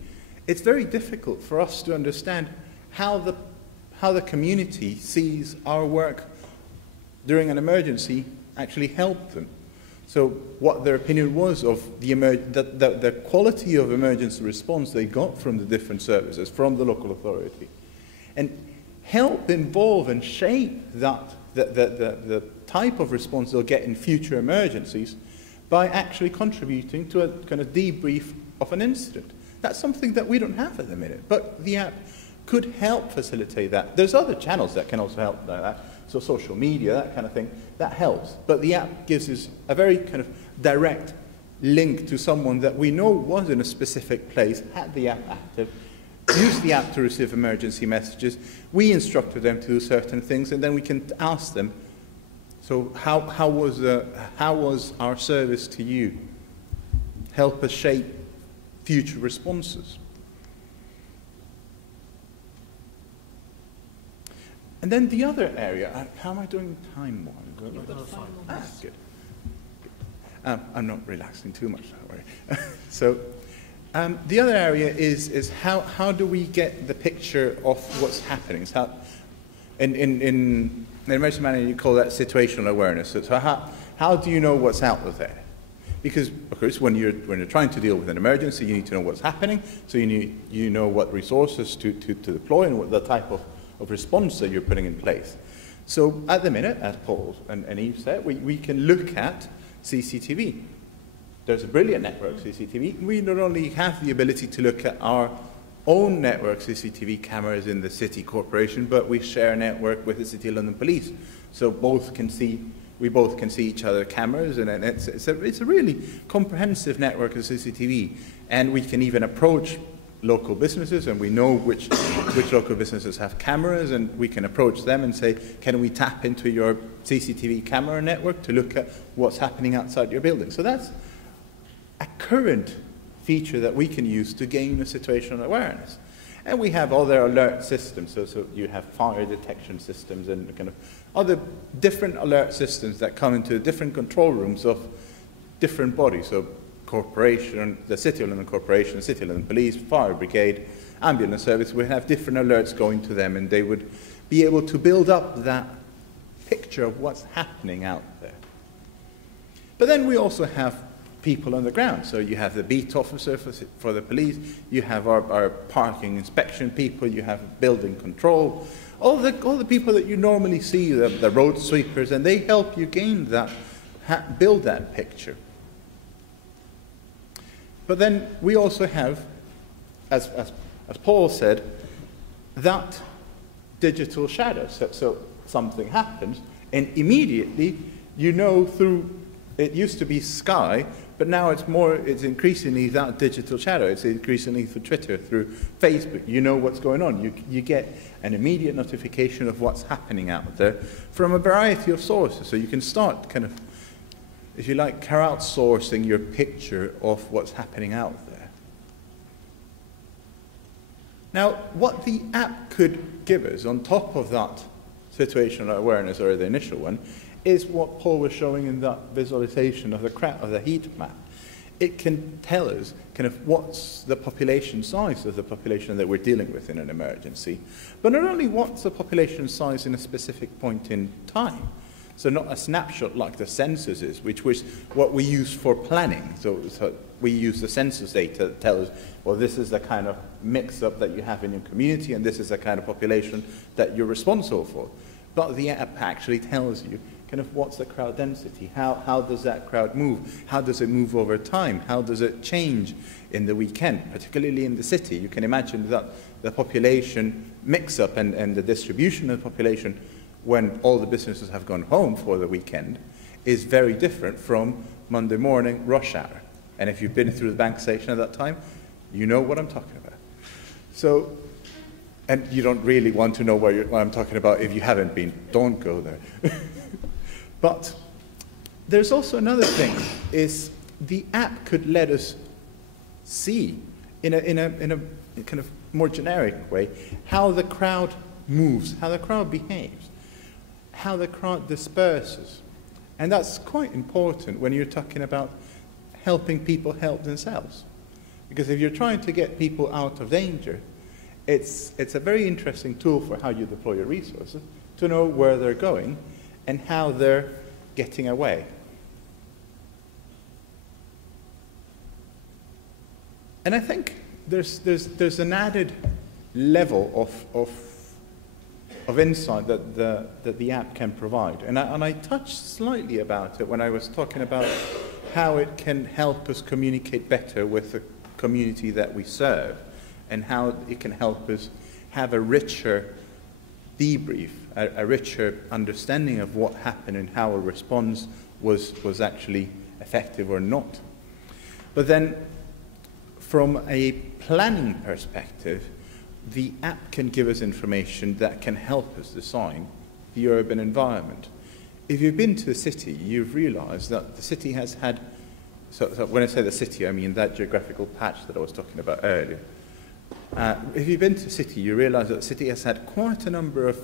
it's very difficult for us to understand how the community sees our work during an emergency actually help them. So what their opinion was of the quality of emergency response they got from the different services, from the local authority. And help involve and shape that, the type of response they'll get in future emergencies by actually contributing to a kind of debrief of an incident. That's something that we don't have at the minute, but the app could help facilitate that. There's other channels that can also help like that. So social media, that kind of thing, that helps. But the app gives us a very kind of direct link to someone that we know was in a specific place, had the app active, used the app to receive emergency messages. We instructed them to do certain things, and then we can ask them, so how was our service to you? Help us shape future responses. And then the other area, how am I doing time-wise? You've got 5 more minutes. Good. I'm not relaxing too much, don't worry. So the other area is how do we get the picture of what's happening? So in emergency management, you call that situational awareness. So how do you know what's out there? Because, of course, when you're trying to deal with an emergency, you need to know what's happening. So you know what resources to deploy and what the type of response that you're putting in place. So at the minute, as Paul and Eve said, we can look at CCTV. There's a brilliant network CCTV. We not only have the ability to look at our own network CCTV cameras in the city corporation, but we share a network with the City of London Police. So we both can see each other's cameras, and it's a really comprehensive network of CCTV. And we can even approach local businesses, and we know which local businesses have cameras, and we can approach them and say, can we tap into your CCTV camera network to look at what's happening outside your building? So that's a current feature that we can use to gain a situational awareness. And we have other alert systems, so you have fire detection systems and kind of other different alert systems that come into different control rooms of different bodies. So corporation, the City of London Corporation, City of London Police, Fire Brigade, Ambulance Service, we have different alerts going to them, and they would be able to build up that picture of what's happening out there. But then we also have people on the ground. So you have the beat officer for the police, you have our parking inspection people, you have building control, all the people that you normally see, the road sweepers, and they help you gain that, build that picture. But then we also have, as Paul said, that digital shadow. So something happens, and immediately you know through, it used to be sky, but now it's increasingly that digital shadow. It's increasingly through Twitter, through Facebook. You know what's going on. You get an immediate notification of what's happening out there from a variety of sources. So you can start kind of, if you like, crowdsourcing your picture of what's happening out there. Now, what the app could give us on top of that situational awareness, or the initial one, is what Paul was showing in that visualization of the heat map. It can tell us kind of what's the population size of the population that we're dealing with in an emergency, but not only what's the population size in a specific point in time. So not a snapshot like the census is, which was what we use for planning. So we use the census data to tell us, well, this is the kind of mix-up that you have in your community, and this is the kind of population that you're responsible for. But the app actually tells you kind of what's the crowd density, how does that crowd move, how does it move over time, how does it change in the weekend, particularly in the city. You can imagine that the population mix-up and the distribution of the population when all the businesses have gone home for the weekend is very different from Monday morning rush hour. And if you've been through the bank station at that time, you know what I'm talking about. So, and you don't really want to know what I'm talking about if you haven't been. Don't go there. But there's also another thing, is the app could let us see in a kind of more generic way how the crowd moves, how the crowd behaves, how the crowd disperses. And that's quite important when you're talking about helping people help themselves. Because if you're trying to get people out of danger, it's a very interesting tool for how you deploy your resources, to know where they're going and how they're getting away. And I think there's an added level of insight that the app can provide. And I touched slightly about it when I was talking about how it can help us communicate better with the community that we serve, and how it can help us have a richer debrief, a richer understanding of what happened and how a response was actually effective or not. But then, from a planning perspective, the app can give us information that can help us design the urban environment. If you've been to the city, you've realized that the city has had, so when I say the city, I mean that geographical patch that I was talking about earlier. If you've been to the city, you realize that the city has had quite a number of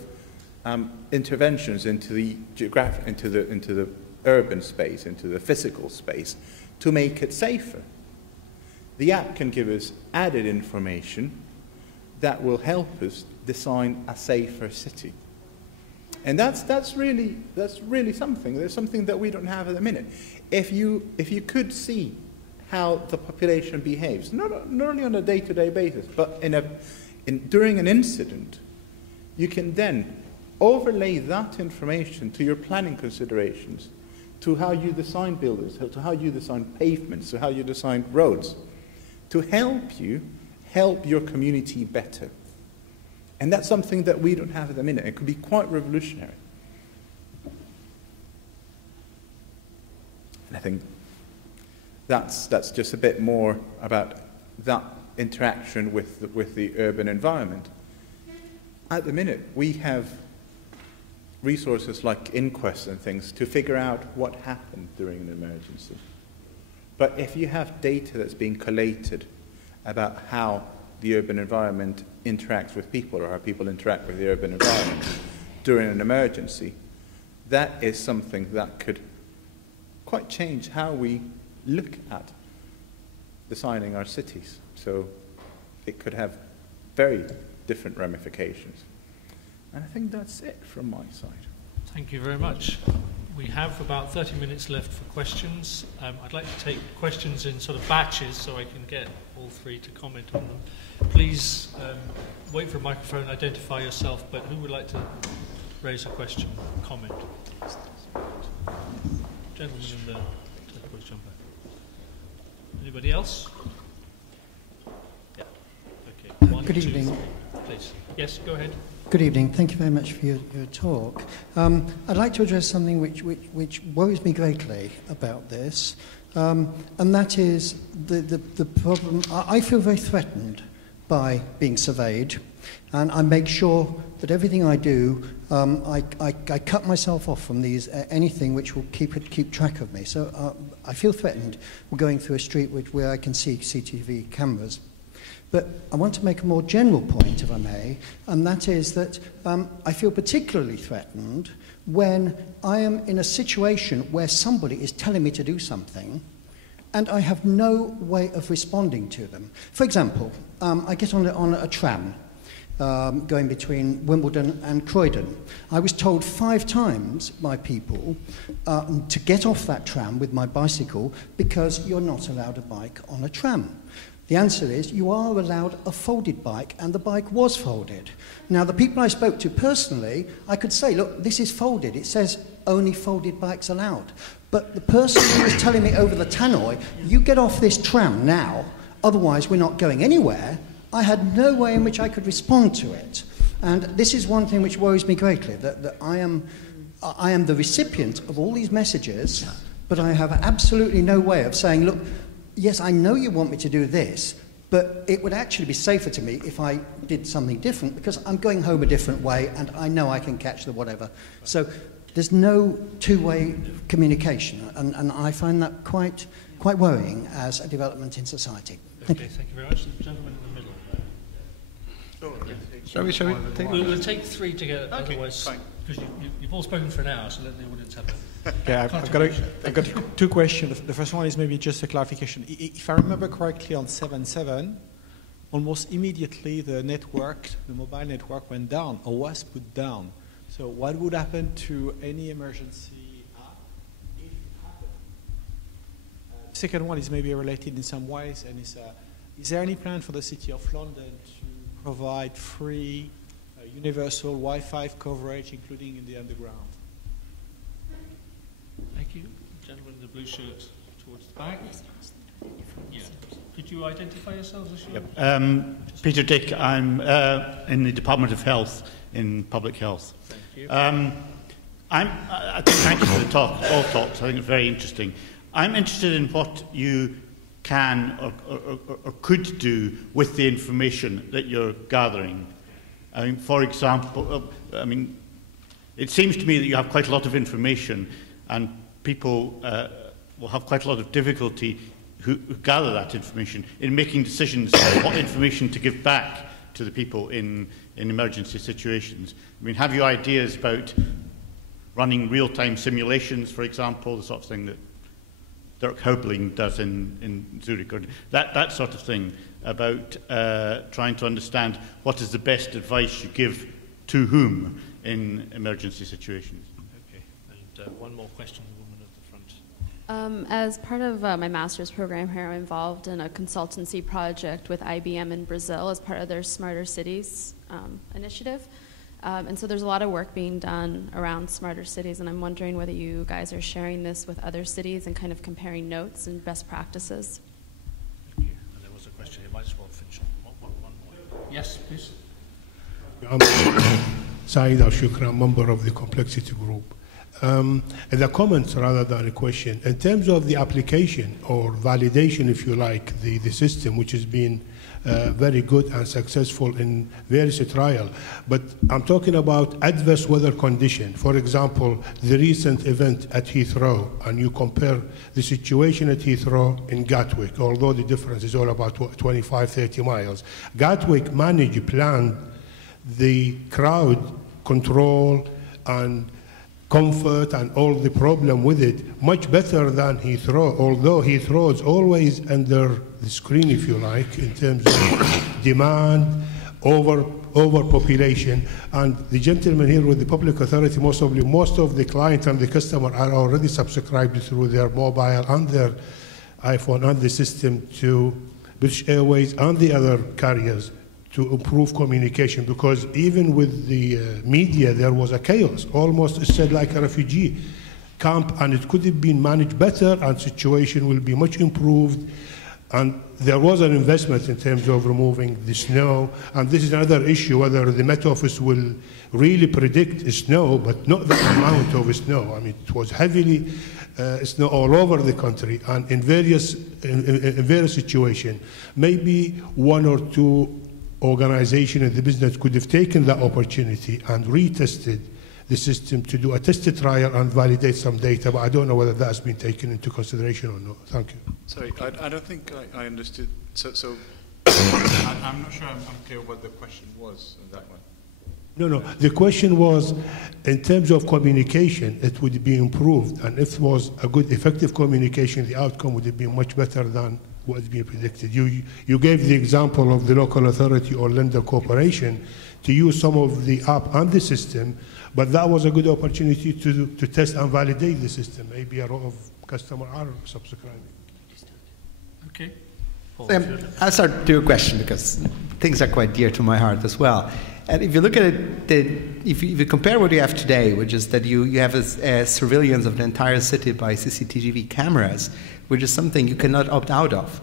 interventions into the into the urban space, into the physical space, to make it safer. The app can give us added information that will help us design a safer city. And that's really something. There's something that we don't have at the minute. If you could see how the population behaves, not only on a day-to-day basis, but during an incident, you can then overlay that information to your planning considerations, to how you design buildings, to how you design pavements, to how you design roads, to help your community better. And that's something that we don't have at the minute. It could be quite revolutionary. And I think that's just a bit more about that interaction with the urban environment. At the minute, we have resources like inquests and things to figure out what happened during an emergency. But if you have data that's being collated about how the urban environment interacts with people, or how people interact with the urban environment during an emergency, that is something that could quite change how we look at designing our cities. So it could have very different ramifications. And I think that's it from my side. Thank you very much. We have about 30 minutes left for questions. I'd like to take questions in sort of batches so I can get all three to comment on them. Please wait for a microphone, identify yourself, but who would like to raise a question, comment? Gentleman in the turquoise jumper. Anybody else? Yeah. Okay. One, Good evening. Please. Yes, go ahead. Good evening. Thank you very much for your talk. I'd like to address something which worries me greatly about this, and that is the problem. I feel very threatened by being surveyed, and I make sure that everything I do, I cut myself off from anything which will keep track of me. So I feel threatened going through a street where I can see CCTV cameras. But I want to make a more general point, if I may, and that is that I feel particularly threatened when I am in a situation where somebody is telling me to do something and I have no way of responding to them. For example, I get on a tram going between Wimbledon and Croydon. I was told 5 times by people to get off that tram with my bicycle because you're not allowed a bike on a tram. The answer is you are allowed a folded bike, and the bike was folded. Now, the people I spoke to personally, I could say, look, this is folded. It says only folded bikes allowed. But the person who was telling me over the tannoy, you get off this tram now, otherwise we're not going anywhere, I had no way in which I could respond to it. And this is one thing which worries me greatly, that I am the recipient of all these messages, but I have absolutely no way of saying, look, yes, I know you want me to do this, but it would actually be safer to me if I did something different, because I'm going home a different way and I know I can catch the whatever. So there's no two-way communication, and I find that quite worrying as a development in society. Thank you. Thank you very much. The gentleman in the middle. Shall we take? We'll take 3 together, Okay, otherwise, fine. because you've all spoken for an hour, so let the audience have a Okay, I've got 2 questions. The first one is maybe just a clarification. If I remember correctly, on 7.7, almost immediately the mobile network went down or was put down. So what would happen to any emergency app if it happened? Second one is maybe related in some ways, and is there any plan for the City of London to provide free universal Wi-Fi coverage, including in the underground? Thank you. Gentleman in the blue shirt towards the back. Yeah. Could you identify yourselves as you? Yep. Peter Dick. I'm in the Department of Health in Public Health. Thank you. I think thank you for the talk, all talks. I think it's very interesting. I'm interested in what you can or could do with the information that you're gathering. I mean, for example, it seems to me that you have quite a lot of information, and people will have quite a lot of difficulty who gather that information in making decisions on what information to give back to the people in emergency situations. I mean, have you ideas about running real-time simulations, for example, the sort of thing that Dirk Hoebling does in Zurich, or that sort of thing, about trying to understand what is the best advice you give to whom in emergency situations? Okay, and one more question, the woman at the front. As part of my master's program here, I'm involved in a consultancy project with IBM in Brazil as part of their Smarter Cities initiative. And so there's a lot of work being done around smarter cities, and I'm wondering whether you guys are sharing this with other cities and kind of comparing notes and best practices. Thank you. And there was a question here. Might as well finish one more. Yes, please. I'm Saeed Al-Shukran, member of the Complexity Group. The comments rather than a question. In terms of the application or validation, if you like, the system, which has been very good and successful in various trials. But I'm talking about adverse weather condition. For example, the recent event at Heathrow, and you compare the situation at Heathrow in Gatwick, although the difference is all about 25, 30 miles. Gatwick managed, planned the crowd control and comfort and all the problem with it much better than Heathrow, although Heathrow is always under the screen, if you like, in terms of demand, overpopulation. And the gentleman here with the public authority, most of the client and the customer are already subscribed through their mobile and their iPhone and the system to British Airways and the other carriers to improve communication, because even with the media there was a chaos, almost said like a refugee camp, and it could have been managed better and situation will be much improved. And there was an investment in terms of removing the snow, and this is another issue, whether the Met Office will really predict snow, but not the amount of snow. I mean, it was heavily snow all over the country, and in various situations. Maybe one or two organization in the business could have taken that opportunity and retested the system to do a tested trial and validate some data, but I don't know whether that's been taken into consideration or not. Thank you. Sorry, I don't think I understood. So I'm not sure I'm clear what the question was on that one. No. The question was, in terms of communication, it would be improved, and if it was a good, effective communication, the outcome would have been much better than what is being predicted. You gave the example of the local authority or lender corporation to use some of the app and the system, but that was a good opportunity to test and validate the system. Maybe a lot of customers are subscribing. Okay. I'll start to your question because things are quite dear to my heart as well. And if you look at it, if you compare what you have today, which is that you have a surveillance of the entire city by CCTV cameras, which is something you cannot opt out of.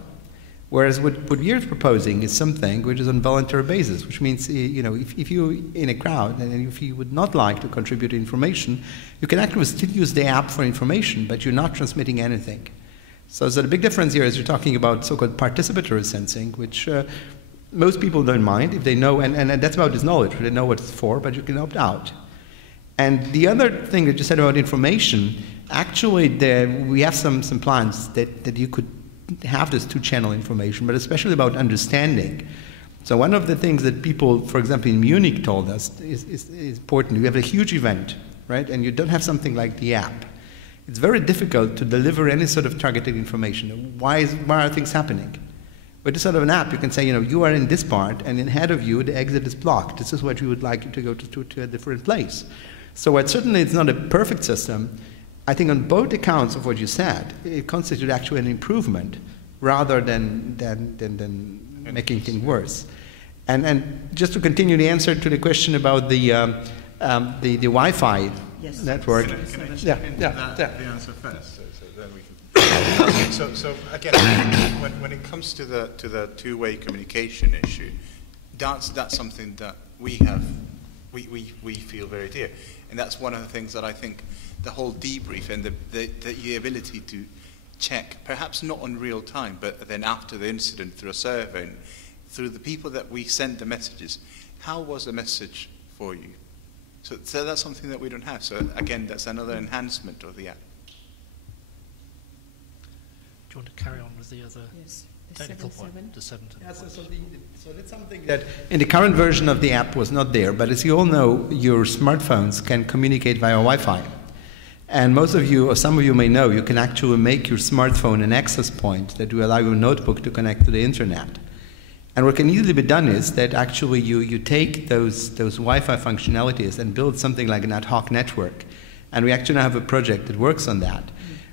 Whereas what we're proposing is something which is on voluntary basis, which means, if you're in a crowd and if you would not like to contribute information, you can actually still use the app for information, but you're not transmitting anything. So the big difference here is you're talking about so-called participatory sensing, which most people don't mind if they know, and that's about this knowledge, they know what it's for, but you can opt out. And the other thing that you said about information, actually we have some plans that you could have this two-channel information, but especially about understanding. So one of the things that people, for example, in Munich told us is important. You have a huge event, right, and you don't have something like the app. It's very difficult to deliver any sort of targeted information. Why are things happening? With this sort of an app, you can say, you are in this part, and ahead of you, the exit is blocked. This is what you would like to go to a different place. So certainly it's not a perfect system. I think on both accounts of what you said, it constitutes actually an improvement rather than making things worse. And just to continue the answer to the question about the Wi-Fi network. Can I chip into the answer first? So then we can. So again, when it comes to the two-way communication issue, that's something that we feel very dear, and that's one of the things that I think the whole debrief and the ability to check, perhaps not on real time, but then after the incident through a survey, and through the people that we send the messages, how was the message for you? So that's something that we don't have. So again, that's another enhancement of the app. Do you want to carry on with the other technical point? The 7 Yes, so that's something that in the current version of the app was not there. But as you all know, your smartphones can communicate via Wi-Fi. And most of you, or some of you may know, you can actually make your smartphone an access point that will allow your notebook to connect to the internet. And what can easily be done is that actually you take those Wi-Fi functionalities and build something like an ad hoc network. And we actually have a project that works on that.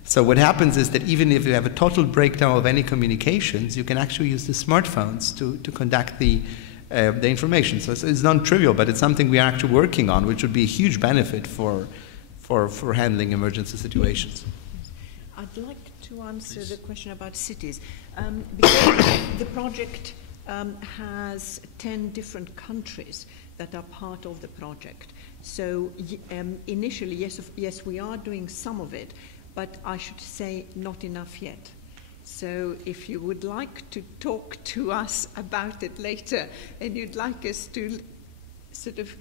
So what happens is that even if you have a total breakdown of any communications, you can actually use the smartphones to conduct the information. So it's non-trivial, but it's something we are actually working on, which would be a huge benefit for handling emergency situations. I'd like to answer the question about cities. Because the project has 10 different countries that are part of the project. So initially, yes, we are doing some of it, but I should say not enough yet. So if you would like to talk to us about it later, and you'd like us to sort of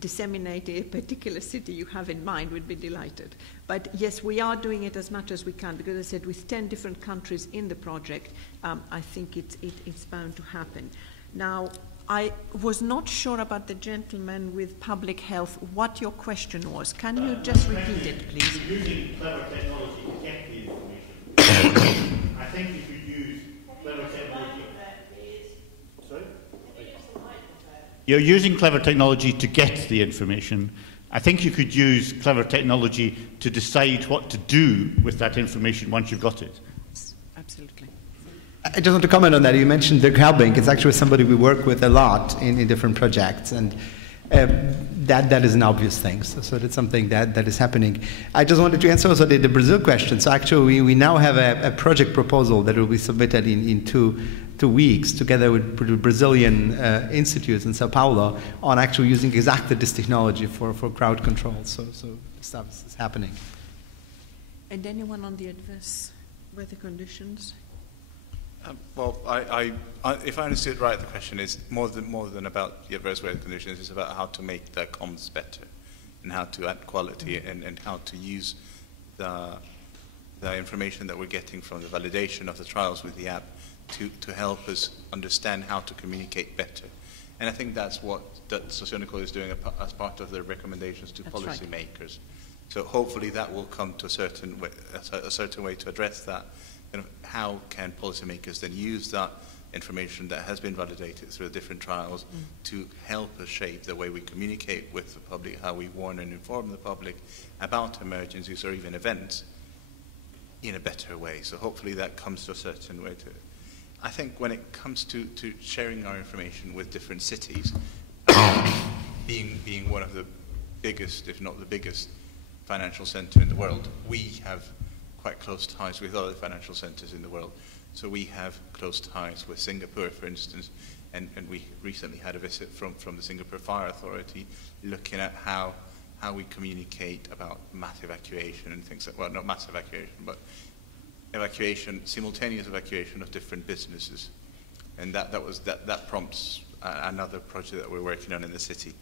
disseminate a particular city you have in mind, we'd be delighted. But yes, we are doing it as much as we can, because I said with 10 different countries in the project, I think it's bound to happen. Now, I was not sure about the gentleman with public health, what your question was. Can you just repeat it, please? You're using clever technology to get the information. I think you could use clever technology. Sorry? You're using clever technology to get the information. I think you could use clever technology to decide what to do with that information once you've got it. Absolutely. I just want to comment on that. You mentioned Dirk Helbing. It's actually somebody we work with a lot in different projects, and that is an obvious thing. So that's something that is happening. I just wanted to answer also the Brazil question. So actually, we now have a project proposal that will be submitted in two weeks, together with Brazilian institutes in Sao Paulo, on actually using exactly this technology for crowd control. So stuff is happening. And anyone on the adverse weather conditions? Well, if I understood right, the question is more than about the adverse weather conditions. It's about how to make the comms better, and how to add quality, and how to use the information that we're getting from the validation of the trials with the app to help us understand how to communicate better. And I think that's what Oceano is doing as part of their recommendations to policymakers. So hopefully that will come to a certain way to address that. how can policymakers then use that information that has been validated through different trials to help us shape the way we communicate with the public, how we warn and inform the public about emergencies or even events in a better way. So hopefully that comes to a certain way to it. I think when it comes to sharing our information with different cities, being one of the biggest, if not the biggest, financial center in the world, we have quite close ties with other financial centers in the world. So we have close ties with Singapore, for instance, and we recently had a visit from the Singapore Fire Authority looking at how we communicate about mass evacuation and things like, well, not mass evacuation, but evacuation, simultaneous evacuation of different businesses. And that prompts another project that we're working on in the city.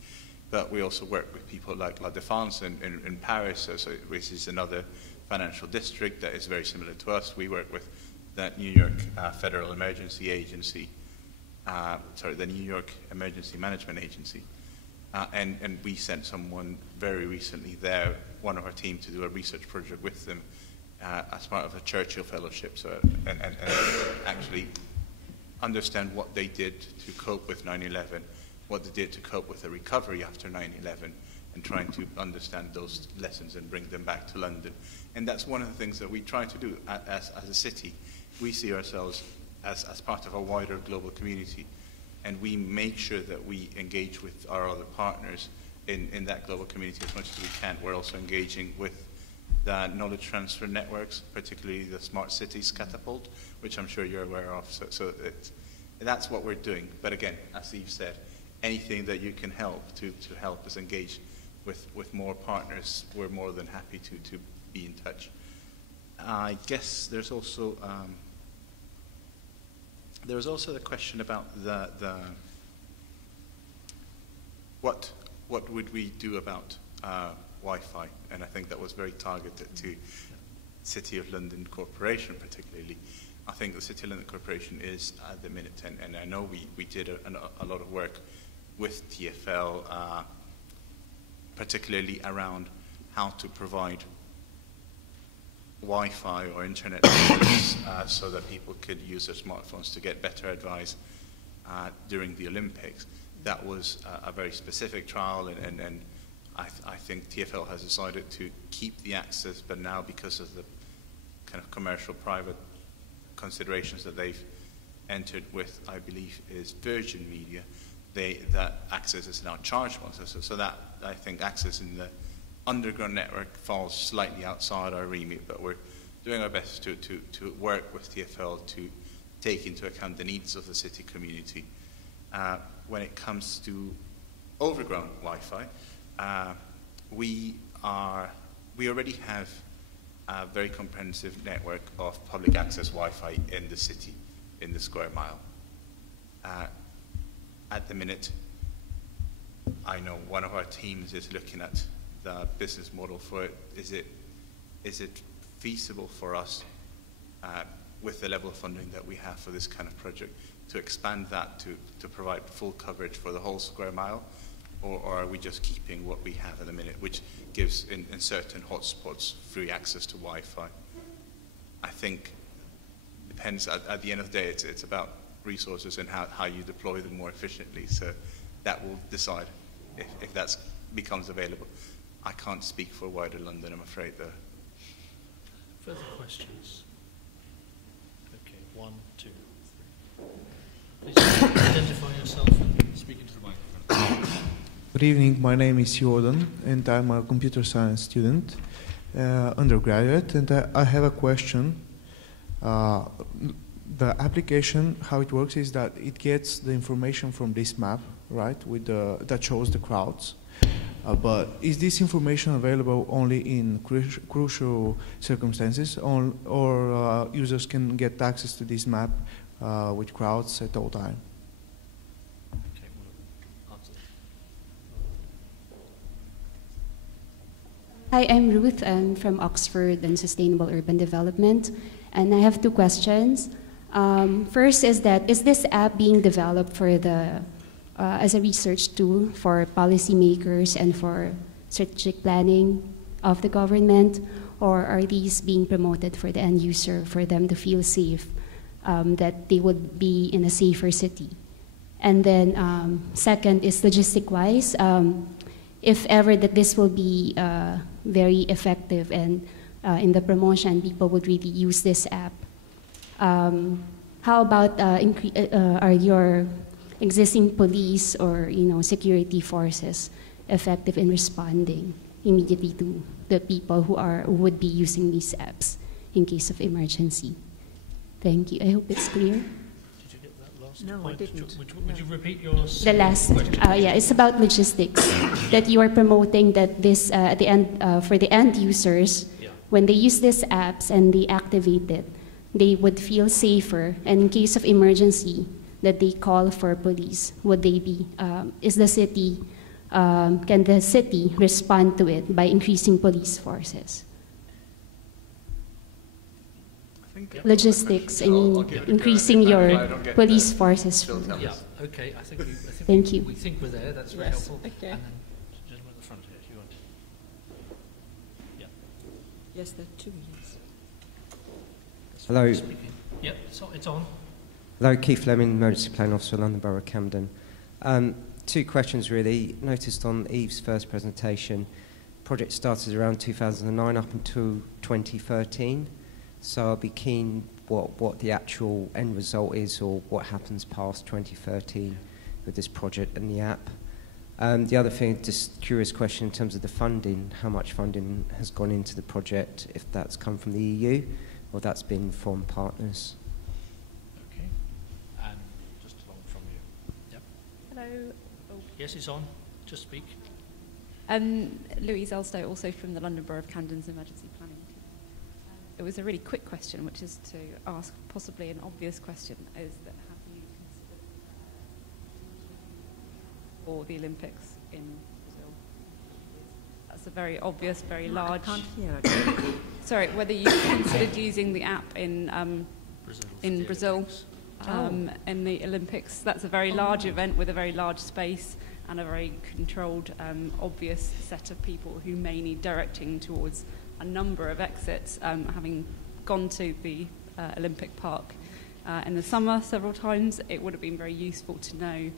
But we also work with people like La Défense in Paris, which is another financial district that is very similar to us. We work with that New York Federal Emergency Agency, the New York Emergency Management Agency. And we sent someone very recently there, one of our team, to do a research project with them as part of a Churchill Fellowship, and actually understand what they did to cope with 9/11, what they did to cope with the recovery after 9/11, and trying to understand those lessons and bring them back to London. And that's one of the things that we try to do as a city. We see ourselves as part of a wider global community, and we make sure that we engage with our other partners in that global community as much as we can. We're also engaging with the knowledge transfer networks, particularly the Smart Cities Catapult, which I'm sure you're aware of. So that's what we're doing. But again, as Eve said, anything that you can help to help us engage with more partners, we're more than happy to be in touch. I guess there's also the question about the what would we do about Wi-Fi, and I think that was very targeted to City of London Corporation particularly. I think the City of London Corporation is at the minute, and I know we did a lot of work with TfL, particularly around how to provide Wi-Fi or internet so that people could use their smartphones to get better advice during the Olympics. That was a very specific trial, and I think TfL has decided to keep the access, but now because of the kind of commercial private considerations that they've entered with, I believe, is Virgin Media, that access is now chargeable. So that, I think, access in the underground network falls slightly outside our remit, but we're doing our best to work with TfL to take into account the needs of the city community. When it comes to overground Wi-Fi, we already have a very comprehensive network of public access Wi-Fi in the city, in the square mile. At the minute, I know one of our teams is looking at the business model for it. Is it feasible for us, with the level of funding that we have for this kind of project, to expand that to provide full coverage for the whole square mile? Or are we just keeping what we have at the minute, which gives, in certain hotspots, free access to Wi-Fi? I think it depends. At the end of the day, it's about resources and how you deploy them more efficiently. So that will decide if that becomes available. I can't speak for wider London, I'm afraid, though. Further questions? Okay, 1, 2, 3. Please identify yourself and speak into the microphone. Good evening, my name is Jordan, and I'm a computer science student, undergraduate, and I have a question. The application, how it works is that it gets the information from this map, right, with that shows the crowds. But is this information available only in crucial circumstances, or users can get access to this map with crowds at all time? Hi, I'm Ruth. I'm from Oxford and Sustainable Urban Development, and I have 2 questions. First is this app being developed for as a research tool for policymakers and for strategic planning of the government, or are these being promoted for the end user, for them to feel safe, that they would be in a safer city? And then second is logistic-wise, if ever that this will be very effective and in the promotion, people would really use this app. How about are your existing police or security forces effective in responding immediately to the people who would be using these apps in case of emergency? Thank you. I hope it's clear. Did you get that last No, point? I didn't. Would you repeat your The last, question? yeah, it's about logistics. That you are promoting that this at the end for the end users, when they use these apps and they activate it, they would feel safer. And in case of emergency, that they call for police. Would they be? Is the city? Can the city respond to it by increasing police forces? Logistics, I mean, increasing your police forces. Yeah, okay, I think Thank you. we think we're there, that's very helpful. Okay. And then, gentleman at the front here, if you want. Yeah. Yes, there are two, yes. Hello. Yep, it's on. Hello, Keith Fleming, Emergency Planning Officer, London Borough of Camden. Two questions really. Noticed on Eve's first presentation, project started around 2009 up until 2013. So I'll be keen what the actual end result is or what happens past 2013 with this project and the app. The other thing, just curious question in terms of the funding, how much funding has gone into the project, if that's come from the EU or that's been from partners? Okay, and just along from you. Yep. Hello. Oh. Yes, it's on. Just speak. Louise Elstow, also from the London Borough of Camden's Emergency Planning Team. It was a really quick question, which is to ask possibly an obvious question, is that have you considered for the Olympics in Brazil? That's a very obvious, very large... I can't hear it. Sorry, whether you considered using the app in Brazil in the Olympics. That's a very large event with a very large space and a very controlled, obvious set of people who may need directing towards a number of exits, having gone to the Olympic Park in the summer several times. It would have been very useful to know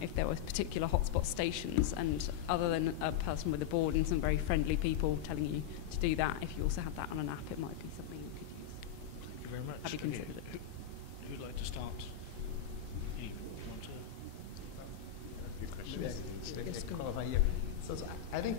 if there were particular hotspot stations, and other than a person with a board and some very friendly people telling you to do that, if you also had that on an app, it might be something you could use. Thank you very much. Have you considered it? Who'd like to start? Eve, you want to? So I think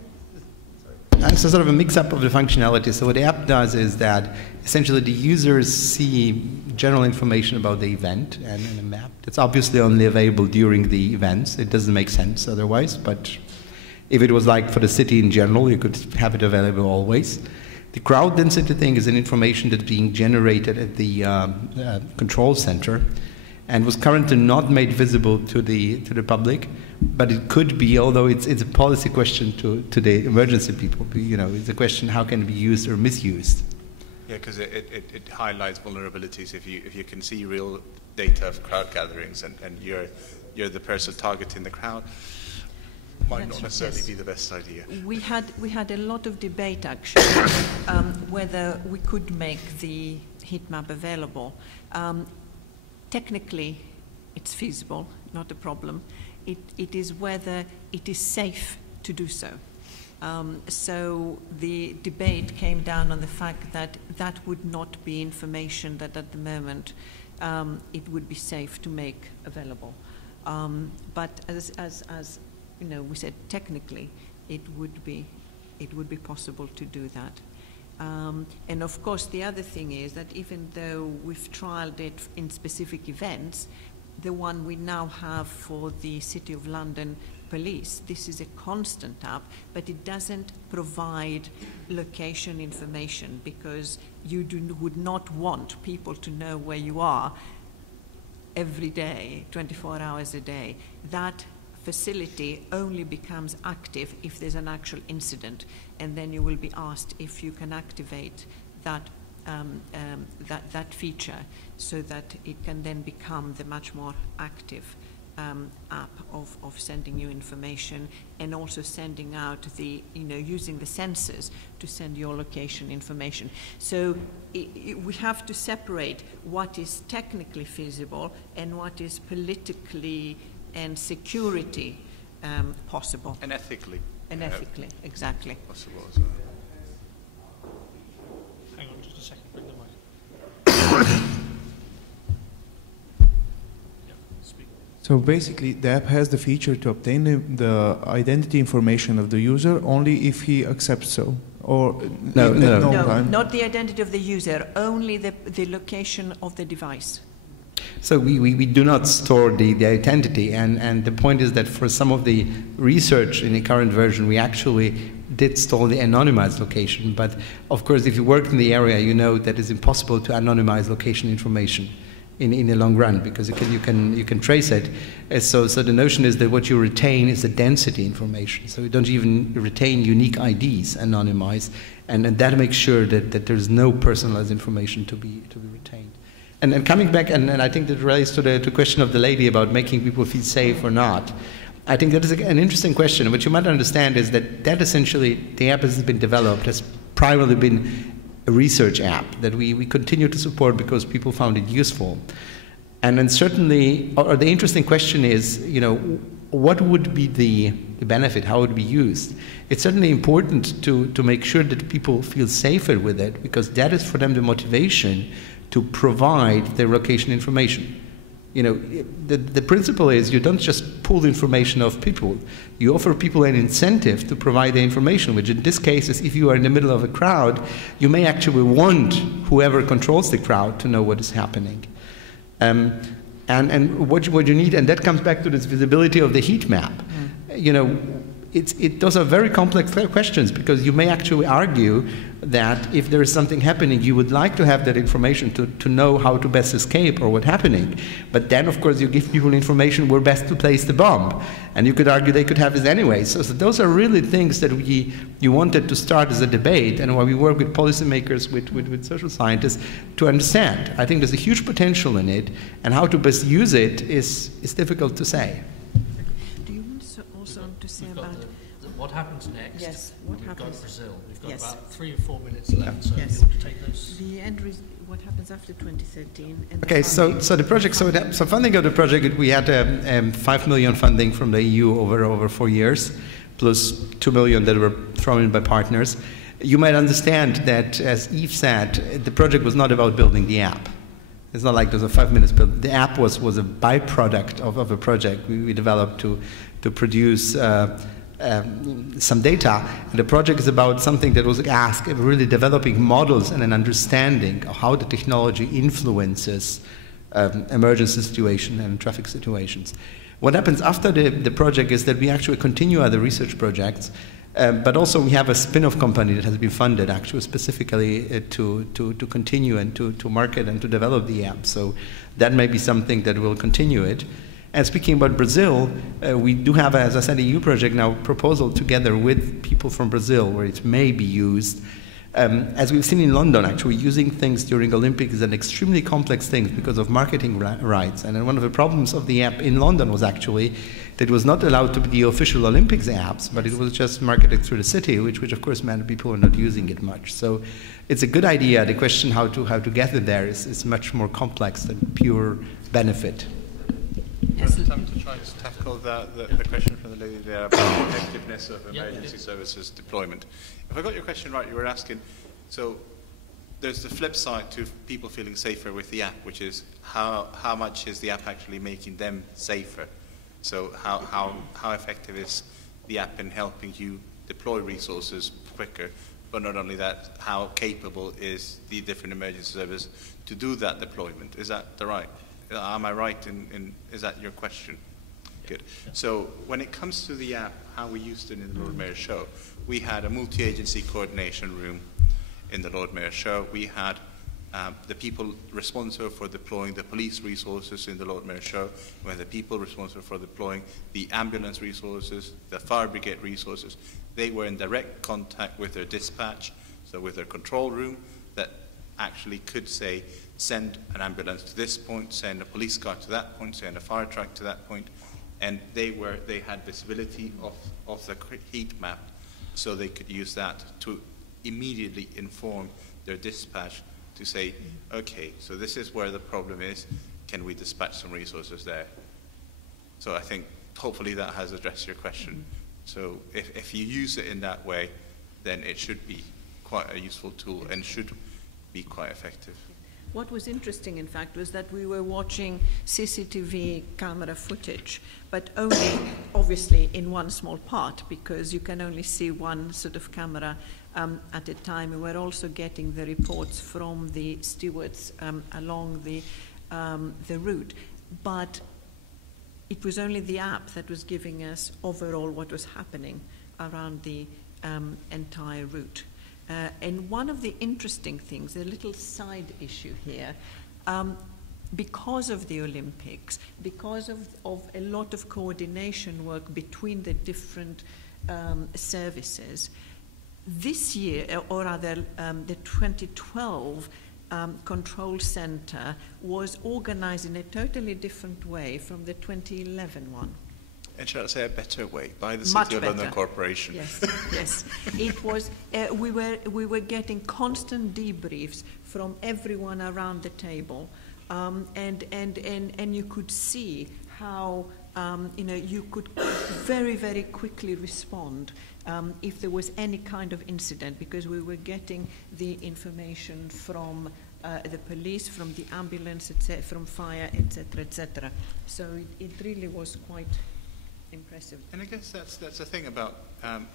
it's a sort of a mix-up of the functionality. So what the app does is that essentially the users see general information about the event and a map. It's obviously only available during the events. It doesn't make sense otherwise, but if it was like for the city in general, you could have it available always. The crowd density thing is an information that's being generated at the control center and was currently not made visible to the public, but it could be, although it's a policy question to the emergency people. It's a question how can it be used or misused. Yeah, because it highlights vulnerabilities if you can see real data of crowd gatherings and you're the person targeting the crowd. Might not necessarily be the best idea. We had a lot of debate actually whether we could make the Heatmap available. Technically, it's feasible, not a problem. It is whether it is safe to do so. So the debate came down on the fact that that would not be information that at the moment it would be safe to make available. But as we said, technically it would be possible to do that. And of course, the other thing is that even though we've trialed it in specific events, the one we now have for the City of London Police, this is a constant app, but it doesn't provide location information because you would not want people to know where you are every day, 24 hours a day. That facility only becomes active if there's an actual incident, and then you will be asked if you can activate that that feature so that it can then become the much more active app of sending you information, and also sending out the, using the sensors to send your location information. So we have to separate what is technically feasible and what is politically and security possible. And ethically. And ethically, exactly. Possible as well. Hang on just a second, bring the mic. So basically, the app has the feature to obtain the identity information of the user only if he accepts so, or No, not the identity of the user, only the location of the device. So we do not store the identity, and the point is that for some of the research in the current version, we actually did store the anonymized location. But of course, if you worked in the area, you know that it's impossible to anonymize location information in the long run, because you can trace it. So the notion is that what you retain is the density information. So you don't even retain unique IDs anonymized, and that makes sure that there's no personalized information to be retained. And coming back, and I think that relates to the question of the lady about making people feel safe or not. I think that is an interesting question. What you might understand is that essentially the app has been developed, has primarily been a research app that we continue to support because people found it useful. And then certainly, or the interesting question is, what would be the benefit, how it would be used? It's certainly important to make sure that people feel safer with it, because that is for them the motivation to provide their location information. The principle is you don't just pull the information of people. You offer people an incentive to provide the information, which in this case is if you are in the middle of a crowd, you may actually want whoever controls the crowd to know what is happening. And what you need, and that comes back to this visibility of the heat map. Those are very complex questions, because you may actually argue that if there is something happening, you would like to have that information to know how to best escape or what's happening. But then, of course, you give people information where best to place the bomb. And you could argue they could have this anyway. So those are really things that you wanted to start as a debate, and why we work with policymakers, with social scientists, to understand. I think there's a huge potential in it, and how to best use it is difficult to say. To say about what happens next? Yes, what We've happens? got Brazil. We've got Yes. about 3 or 4 minutes left. So Yes. you want to take those? The end what happens after 2013? And Okay, so the project, so funding of the project, we had 5 million funding from the EU over 4 years, plus 2 million that were thrown in by partners. You might understand that, as Yves said, the project was not about building the app. It's not like there's a 5 minutes build. The app was a byproduct of a project we developed to produce some data. And the project is about something that was asked, really developing models and an understanding of how the technology influences emergency situations and traffic situations. What happens after the project is that we actually continue other research projects, but also we have a spin-off company that has been funded actually specifically to continue and to market and to develop the app. So that may be something that will continue it. And speaking about Brazil, we do have, as I said, a EU project now proposal together with people from Brazil where it may be used. As we've seen in London, actually, using things during Olympics is an extremely complex thing because of marketing rights. And one of the problems of the app in London was actually that it was not allowed to be the official Olympics apps, but it was just marketed through the city, which of course meant people were not using it much. So it's a good idea. The question how to get it there is much more complex than pure benefit. Yes. Time to try to tackle the question from the lady there about the effectiveness of emergency services deployment. If I got your question right, you were asking, so there's the flip side to people feeling safer with the app, which is how much is the app actually making them safer? So how effective is the app in helping you deploy resources quicker? But not only that, how capable is the different emergency service to do that deployment? Is that the right? Am I right in is that your question? Good. So when it comes to the app, how we used it in the Lord Mayor's Show, we had a multi-agency coordination room in the Lord Mayor's Show. We had the people responsible for deploying the police resources in the Lord Mayor's Show. We had the people responsible for deploying the ambulance resources, the fire brigade resources. They were in direct contact with their dispatch, so with their control room, that actually could say, send an ambulance to this point, send a police car to that point, send a fire truck to that point, and they had visibility of the heat map, so they could use that to immediately inform their dispatch to say, okay, so this is where the problem is, can we dispatch some resources there? So I think hopefully that has addressed your question. So if you use it in that way, then it should be quite a useful tool and should be quite effective. What was interesting, in fact, was that we were watching CCTV camera footage, but only, obviously, in one small part, because you can only see one sort of camera at a time. We were also getting the reports from the stewards along the route. But it was only the app that was giving us overall what was happening around the entire route. And one of the interesting things, a little side issue here, because of the Olympics, because of a lot of coordination work between the different services, this year, or rather the 2012 control center was organized in a totally different way from the 2011 one. And shall I say a better way, by the City of London Corporation. Yes, yes. It was, we were getting constant debriefs from everyone around the table, and you could see how, you could very, very quickly respond if there was any kind of incident, because we were getting the information from the police, from the ambulance, etc., from fire, etc., etc. So it really was quite impressive. And I guess that's the thing about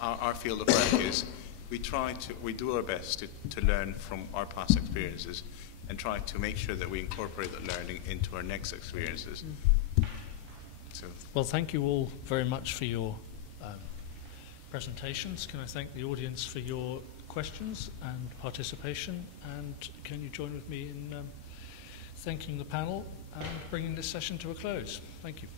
our field of work is we do our best to learn from our past experiences and try to make sure that we incorporate that learning into our next experiences. So. Well, thank you all very much for your presentations. Can I thank the audience for your questions and participation, and can you join with me in thanking the panel and bringing this session to a close? Thank you.